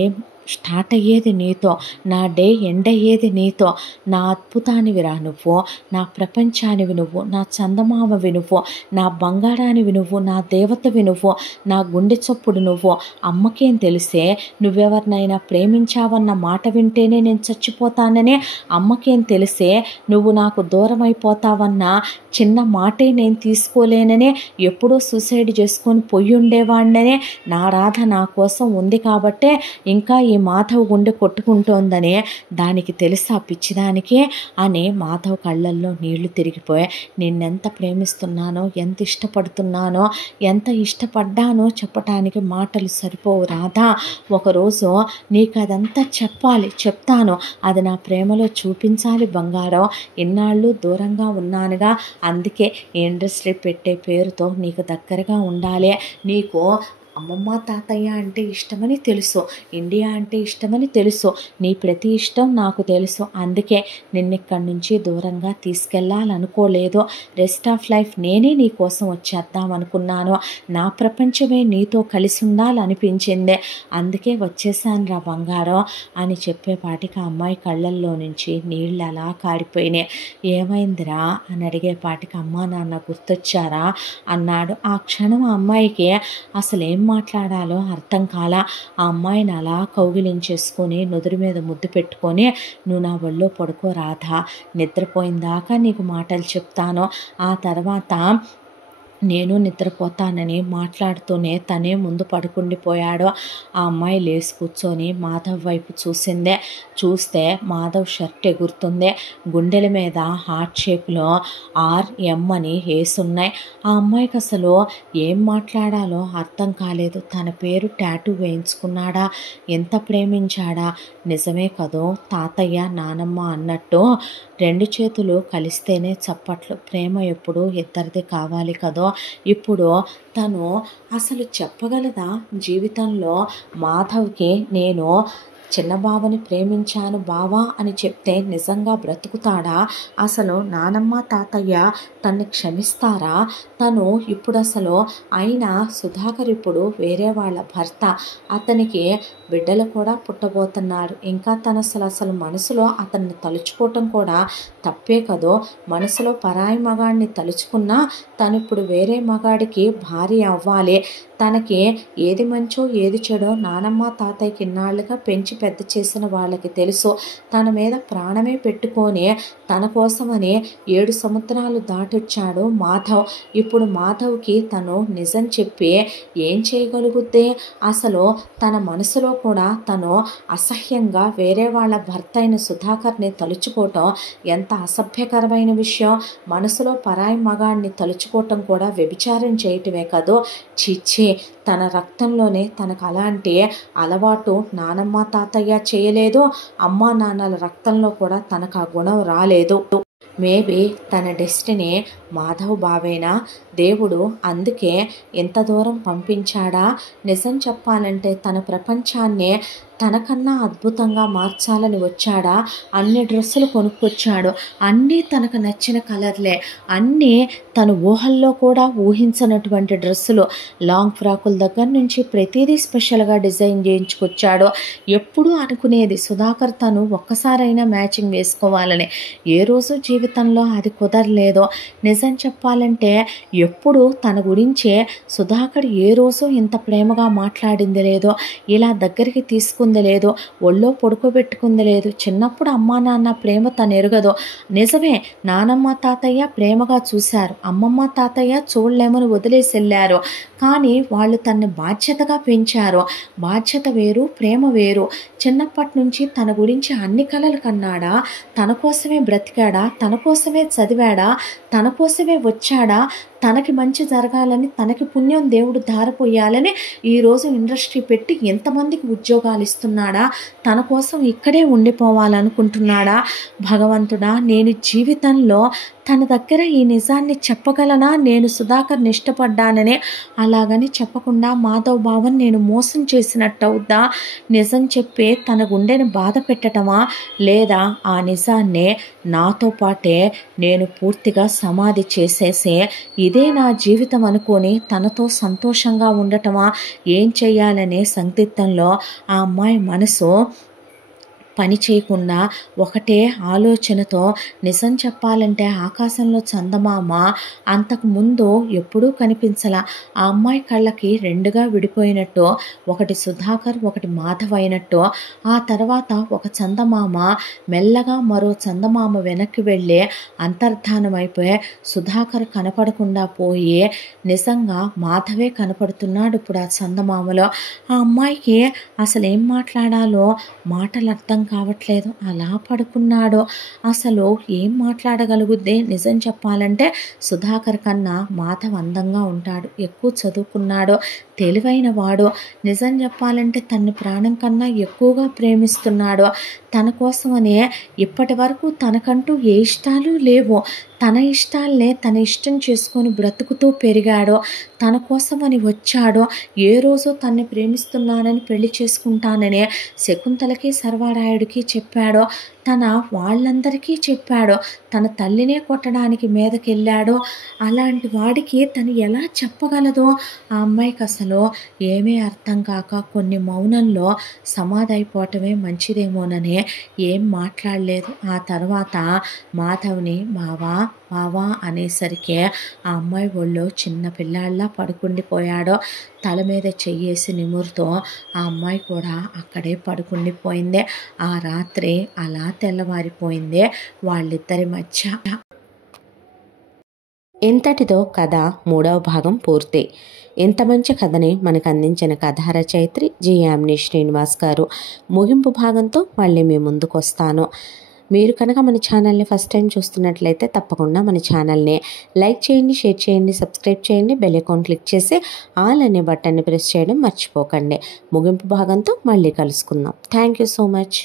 స్టార్ట్ అయ్యేది నీతో, నా డే ఎండ్ అయ్యేది నీతో. నా అద్భుతానివిరా నువ్వు, నా ప్రపంచానివి నువ్వు, నా చందమామవి నువ్వు, నా బంగారానివి నువ్వు, నా దేవతవి నువ్వు, నా గుండె చప్పుడు నువ్వు. అమ్మకేం తెలిసే నువ్వెవరినైనా ప్రేమించావన్న మాట వింటేనే నేను చచ్చిపోతాననే? అమ్మకేం తెలిసే నువ్వు నాకు దూరం అయిపోతావన్న చిన్న మాటే నేను తీసుకోలేననే? ఎప్పుడో సూసైడ్ చేసుకొని పొయ్యి ఉండేవాడిననే? నా రాధ నా కోసం ఉంది కాబట్టే ఇంకా ఈ మాధవ్ గుండె కొట్టుకుంటోందనే దానికి తెలుసా పిచ్చిదానికి అని మాధవ్ కళ్ళల్లో నీళ్లు తిరిగిపోయాయి. నిన్నెంత ప్రేమిస్తున్నానో, ఎంత ఇష్టపడుతున్నానో, ఎంత ఇష్టపడ్డానో చెప్పటానికి మాటలు సరిపోవు రాధా. ఒకరోజు నీకు అదంతా చెప్పాలి, చెప్తాను. అది నా ప్రేమలో చూపించాలి బంగారం. ఇన్నాళ్ళు దూరంగా ఉన్నానుగా, అందుకే ఇండస్ట్రీ పెట్టే పేరుతో నీకు దగ్గరగా ఉండాలి. నీకు అమ్మమ్మ తాతయ్య అంటే ఇష్టమని తెలుసు, ఇండియా అంటే ఇష్టమని తెలుసు, నీ ప్రతి ఇష్టం నాకు తెలుసు. అందుకే నిన్నిక్కడి నుంచి దూరంగా తీసుకెళ్ళాలనుకోలేదు. రెస్ట్ ఆఫ్ లైఫ్ నేనే నీ కోసం వచ్చేద్దామనుకున్నాను. నా ప్రపంచమే నీతో కలిసి ఉండాలనిపించిందే, అందుకే వచ్చేసాను రా బంగారం అని చెప్పేపాటికి ఆ అమ్మాయి కళ్ళల్లో నుంచి నీళ్ళు అలా కారిపోయినాయి. ఏమైందిరా అని అడిగేపాటికి అమ్మా నాన్న గుర్తొచ్చారా అన్నాడు. ఆ క్షణం ఆ అమ్మాయికి అసలు ఏం మాట్లాడాలో అర్థం కాల. ఆ అమ్మాయిని అలా కౌగిలించేసుకొని నుదురు మీద ముద్దు పెట్టుకొని, నువ్వు నా ఒళ్ళో పడుకో రాధా, నిద్రపోయిందాకా నీకు మాటలు చెప్తాను, ఆ తర్వాత నేను నిద్రపోతానని మాట్లాడుతూనే తనే ముందు పడుకుండిపోయాడు. ఆ అమ్మాయి లేచి కూర్చొని మాధవ్ వైపు చూసిందే. చూస్తే మాధవ్ షర్ట్ ఎగురుతుంది. గుండెల మీద హార్ట్ షేప్లో RM అని వేసున్నాయి. ఆ అమ్మాయికి అసలు ఏం మాట్లాడాలో అర్థం కాలేదు. తన పేరు టాటూ వేయించుకున్నాడా, ఎంత ప్రేమించాడా? నిజమే కదో తాతయ్య నానమ్మ అన్నట్టు రెండు చేతులు కలిస్తేనే చప్పట్లు. ప్రేమ ఎప్పుడు ఇద్దరిది కావాలి కదో. ఇప్పుడు తను అసలు చెప్పగలదా జీవితంలో మాధవ్కి నేను చిన్న బావని ప్రేమించాను బావా అని చెప్తే నిజంగా బ్రతుకుతాడా? అసలు నానమ్మ తాతయ్య తన్ని క్షమిస్తారా? తను ఇప్పుడు అసలు అయినా సుధాకర్ ఇప్పుడు వేరే వాళ్ళ భర్త, అతనికి బిడ్డలు కూడా పుట్టబోతున్నారు. ఇంకా తను అసలు మనసులో అతన్ని తలుచుకోవటం కూడా తప్పే కదో. మనసులో పరాయి మగాడిని తలుచుకున్నా తను ఇప్పుడు వేరే మగాడికి భార్య అవ్వాలి. తనకి ఏది మంచో ఏది చెడో నానమ్మ తాతయ్యకి ఇన్నాళ్ళుగా పెంచి పెద్ద చేసిన వాళ్ళకి తెలుసు. తన మీద ప్రాణమే పెట్టుకొని తన కోసమని 7 సముద్రాలు దాటొచ్చాడు మాధవ్. ఇప్పుడు మాధవ్కి తను నిజం చెప్పి ఏం చేయగలుగుద్దే? అసలు తన మనసులో కూడా తను అసహ్యంగా వేరే వాళ్ళ భర్త అయిన సుధాకర్ని తలుచుకోవటం ఎంత అసభ్యకరమైన విషయం. మనసులో పరాయి మగాడిని తలుచుకోవటం కూడా వ్యభిచారం చేయటమే కదో. చిచ్చి, తన రక్తంలోనే తనకు అలాంటి అలవాటు నానమ్మ తాతయ్య చేయలేదు. అమ్మా నాన్నల రక్తంలో కూడా తనకు ఆ గుణం రాలేదు. మేబీ తన డెస్టినీ మాధవ్ బావేనా? దేవుడు అందుకే ఎంత దూరం పంపించాడా? నిజం చెప్పాలంటే తన ప్రపంచాన్నే తనకన్నా అద్భుతంగా మార్చాలని వచ్చాడా? అన్ని డ్రెస్సులు కొనుక్కొచ్చాడు, అన్నీ తనకు నచ్చిన కలర్లే, అన్నీ తను ఊహల్లో కూడా ఊహించినటువంటి డ్రెస్సులు, లాంగ్ ఫ్రాకుల దగ్గర నుంచి ప్రతిదీ స్పెషల్గా డిజైన్ చేయించుకొచ్చాడు. ఎప్పుడూ అనుకునేది సుధాకర్ తను ఒక్కసారైనా మ్యాచింగ్ వేసుకోవాలని. ఏ రోజు జీవితంలో అది కుదరలేదు. నిజం చెప్పాలంటే ఎప్పుడు తన గురించే సుధాకర్ ఏ రోజు ఇంత ప్రేమగా మాట్లాడింది లేదు, ఇలా దగ్గరికి తీసుకుంది లేదు, ఒళ్ళో పడుకోబెట్టుకుంది లేదు. చిన్నప్పుడు అమ్మా నాన్న ప్రేమ తను ఎరగదు. నిజమే, నానమ్మ తాతయ్య ప్రేమగా చూశారు, అమ్మమ్మ తాతయ్య చూడలేమని వదిలేసి వెళ్ళారు. కానీ వాళ్ళు తనని బాధ్యతగా పెంచారు. బాధ్యత వేరు, ప్రేమ వేరు. చిన్నప్పటి నుంచి తన గురించి అన్ని కలలు కన్నాడా? తన కోసమే బ్రతికాడా? తన కోసమే చదివాడా? తన కోసమే వచ్చాడా? తనకి మంచి జరగాలని, తనకి పుణ్యం దేవుడు ధారపోయాలని ఈరోజు ఇండస్ట్రీ పెట్టి ఎంతమందికి ఉద్యోగాలు ఇస్తున్నాడా? తన కోసం ఇక్కడే ఉండిపోవాలనుకుంటున్నాడా? భగవంతుడా, నేను జీవితంలో తన దగ్గర ఈ నిజాన్ని చెప్పగలనా? నేను సుధాకర్ని ఇష్టపడ్డాననే. అలాగని చెప్పకుండా మాధవ్ బావని నేను మోసం చేసినట్టు అవుద్దా? నిజం చెప్పే తన గుండెని బాధ పెట్టటమా? లేదా ఆ నిజాన్నే నాతో పాటే నేను పూర్తిగా సమాధి చేసేసే ఇదే నా జీవితం అనుకొని తనతో సంతోషంగా ఉండటమా, ఏం చెయ్యాలనే సందిగ్ధంలో ఆ అమ్మాయి మనసు పని చేయకుండా ఒకటే ఆలోచనతో, నిజం చెప్పాలంటే ఆకాశంలో చందమామ అంతకు ముందు ఎప్పుడూ కనిపించలా. ఆ అమ్మాయి కళ్ళకి రెండుగా విడిపోయినట్టు, ఒకటి సుధాకర్ ఒకటి మాధవ్ అయినట్టు, ఆ తర్వాత ఒక చందమామ మెల్లగా మరో చందమామ వెనక్కి వెళ్ళి అంతర్ధానం అయిపోయి సుధాకర్ కనపడకుండా పోయి నిజంగా మాధవే కనపడుతున్నాడు ఇప్పుడు ఆ చందమామలో. ఆ అమ్మాయికి అసలు ఏం మాట్లాడాలో మాటలు అర్థం కావట్లేదు. అలా పడుకున్నాడు. అసలు ఏం మాట్లాడగలుగుద్ది? నిజం చెప్పాలంటే సుధాకర్ కన్నా మాధవ్ అందంగా ఉంటాడు, ఎక్కువ చదువుకున్నాడు, తెలివైన వాడు. నిజం చెప్పాలంటే తన ప్రాణం కన్నా ఎక్కువగా ప్రేమిస్తున్నాడు. తన కోసమనే ఇప్పటి వరకు తనకంటూ ఏ ఇష్టాలు లేవు. తన ఇష్టాలనే తన ఇష్టం చేసుకొని బ్రతుకుతూ పెరిగాడు. తన కోసమని వచ్చాడు. ఏ రోజు తన్ని ప్రేమిస్తున్నానని, పెళ్లి చేసుకుంటానని శకుంతలకి సర్వారాయుడికి చెప్పాడు. తన వాళ్ళందరికీ చెప్పాడు. తన తల్లినే కొట్టడానికి మీదకెళ్ళాడు. అలాంటి వాడికి తను ఎలా చెప్పగలదో ఆ అమ్మాయికి అసలు ఏమీ అర్థం కాక కొన్ని మౌనంలో సమాధైపోవటమే మంచిదేమోనని ఏం మాట్లాడలేదు. ఆ తర్వాత మాధవ్ని బావా బావా అనేసరికి ఆ అమ్మాయి ఒళ్ళో చిన్న పిల్లాళ్ళ పడుకుండిపోయాడు. తల మీద చెయ్యేసి నిమురుతో ఆ అమ్మాయి కూడా అక్కడే పడుకుండిపోయింది. ఆ రాత్రి అలా తెల్లవారిపోయింది వాళ్ళిద్దరి మధ్య. ఇంతటితో కథ 3వ భాగం పూర్తి. ఇంత మంచి కథని మనకు అందించిన కథా రచయిత్రి జియామిని శ్రీనివాస్ గారు. ముగింపు భాగంతో మళ్ళీ మీ ముందుకు వస్తాను. మీరు కనుక మన ఛానల్ని ఫస్ట్ టైం చూస్తున్నట్లయితే తప్పకుండా మన ఛానల్ని లైక్ చేయండి, షేర్ చేయండి, సబ్స్క్రైబ్ చేయండి, బెల్ ఐకాన్ క్లిక్ చేసి ఆల్ అనే బటన్ని ప్రెస్ చేయడం మర్చిపోకండి. ముగింపు భాగంతో మళ్ళీ కలుసుకుందాం. Thank you so much.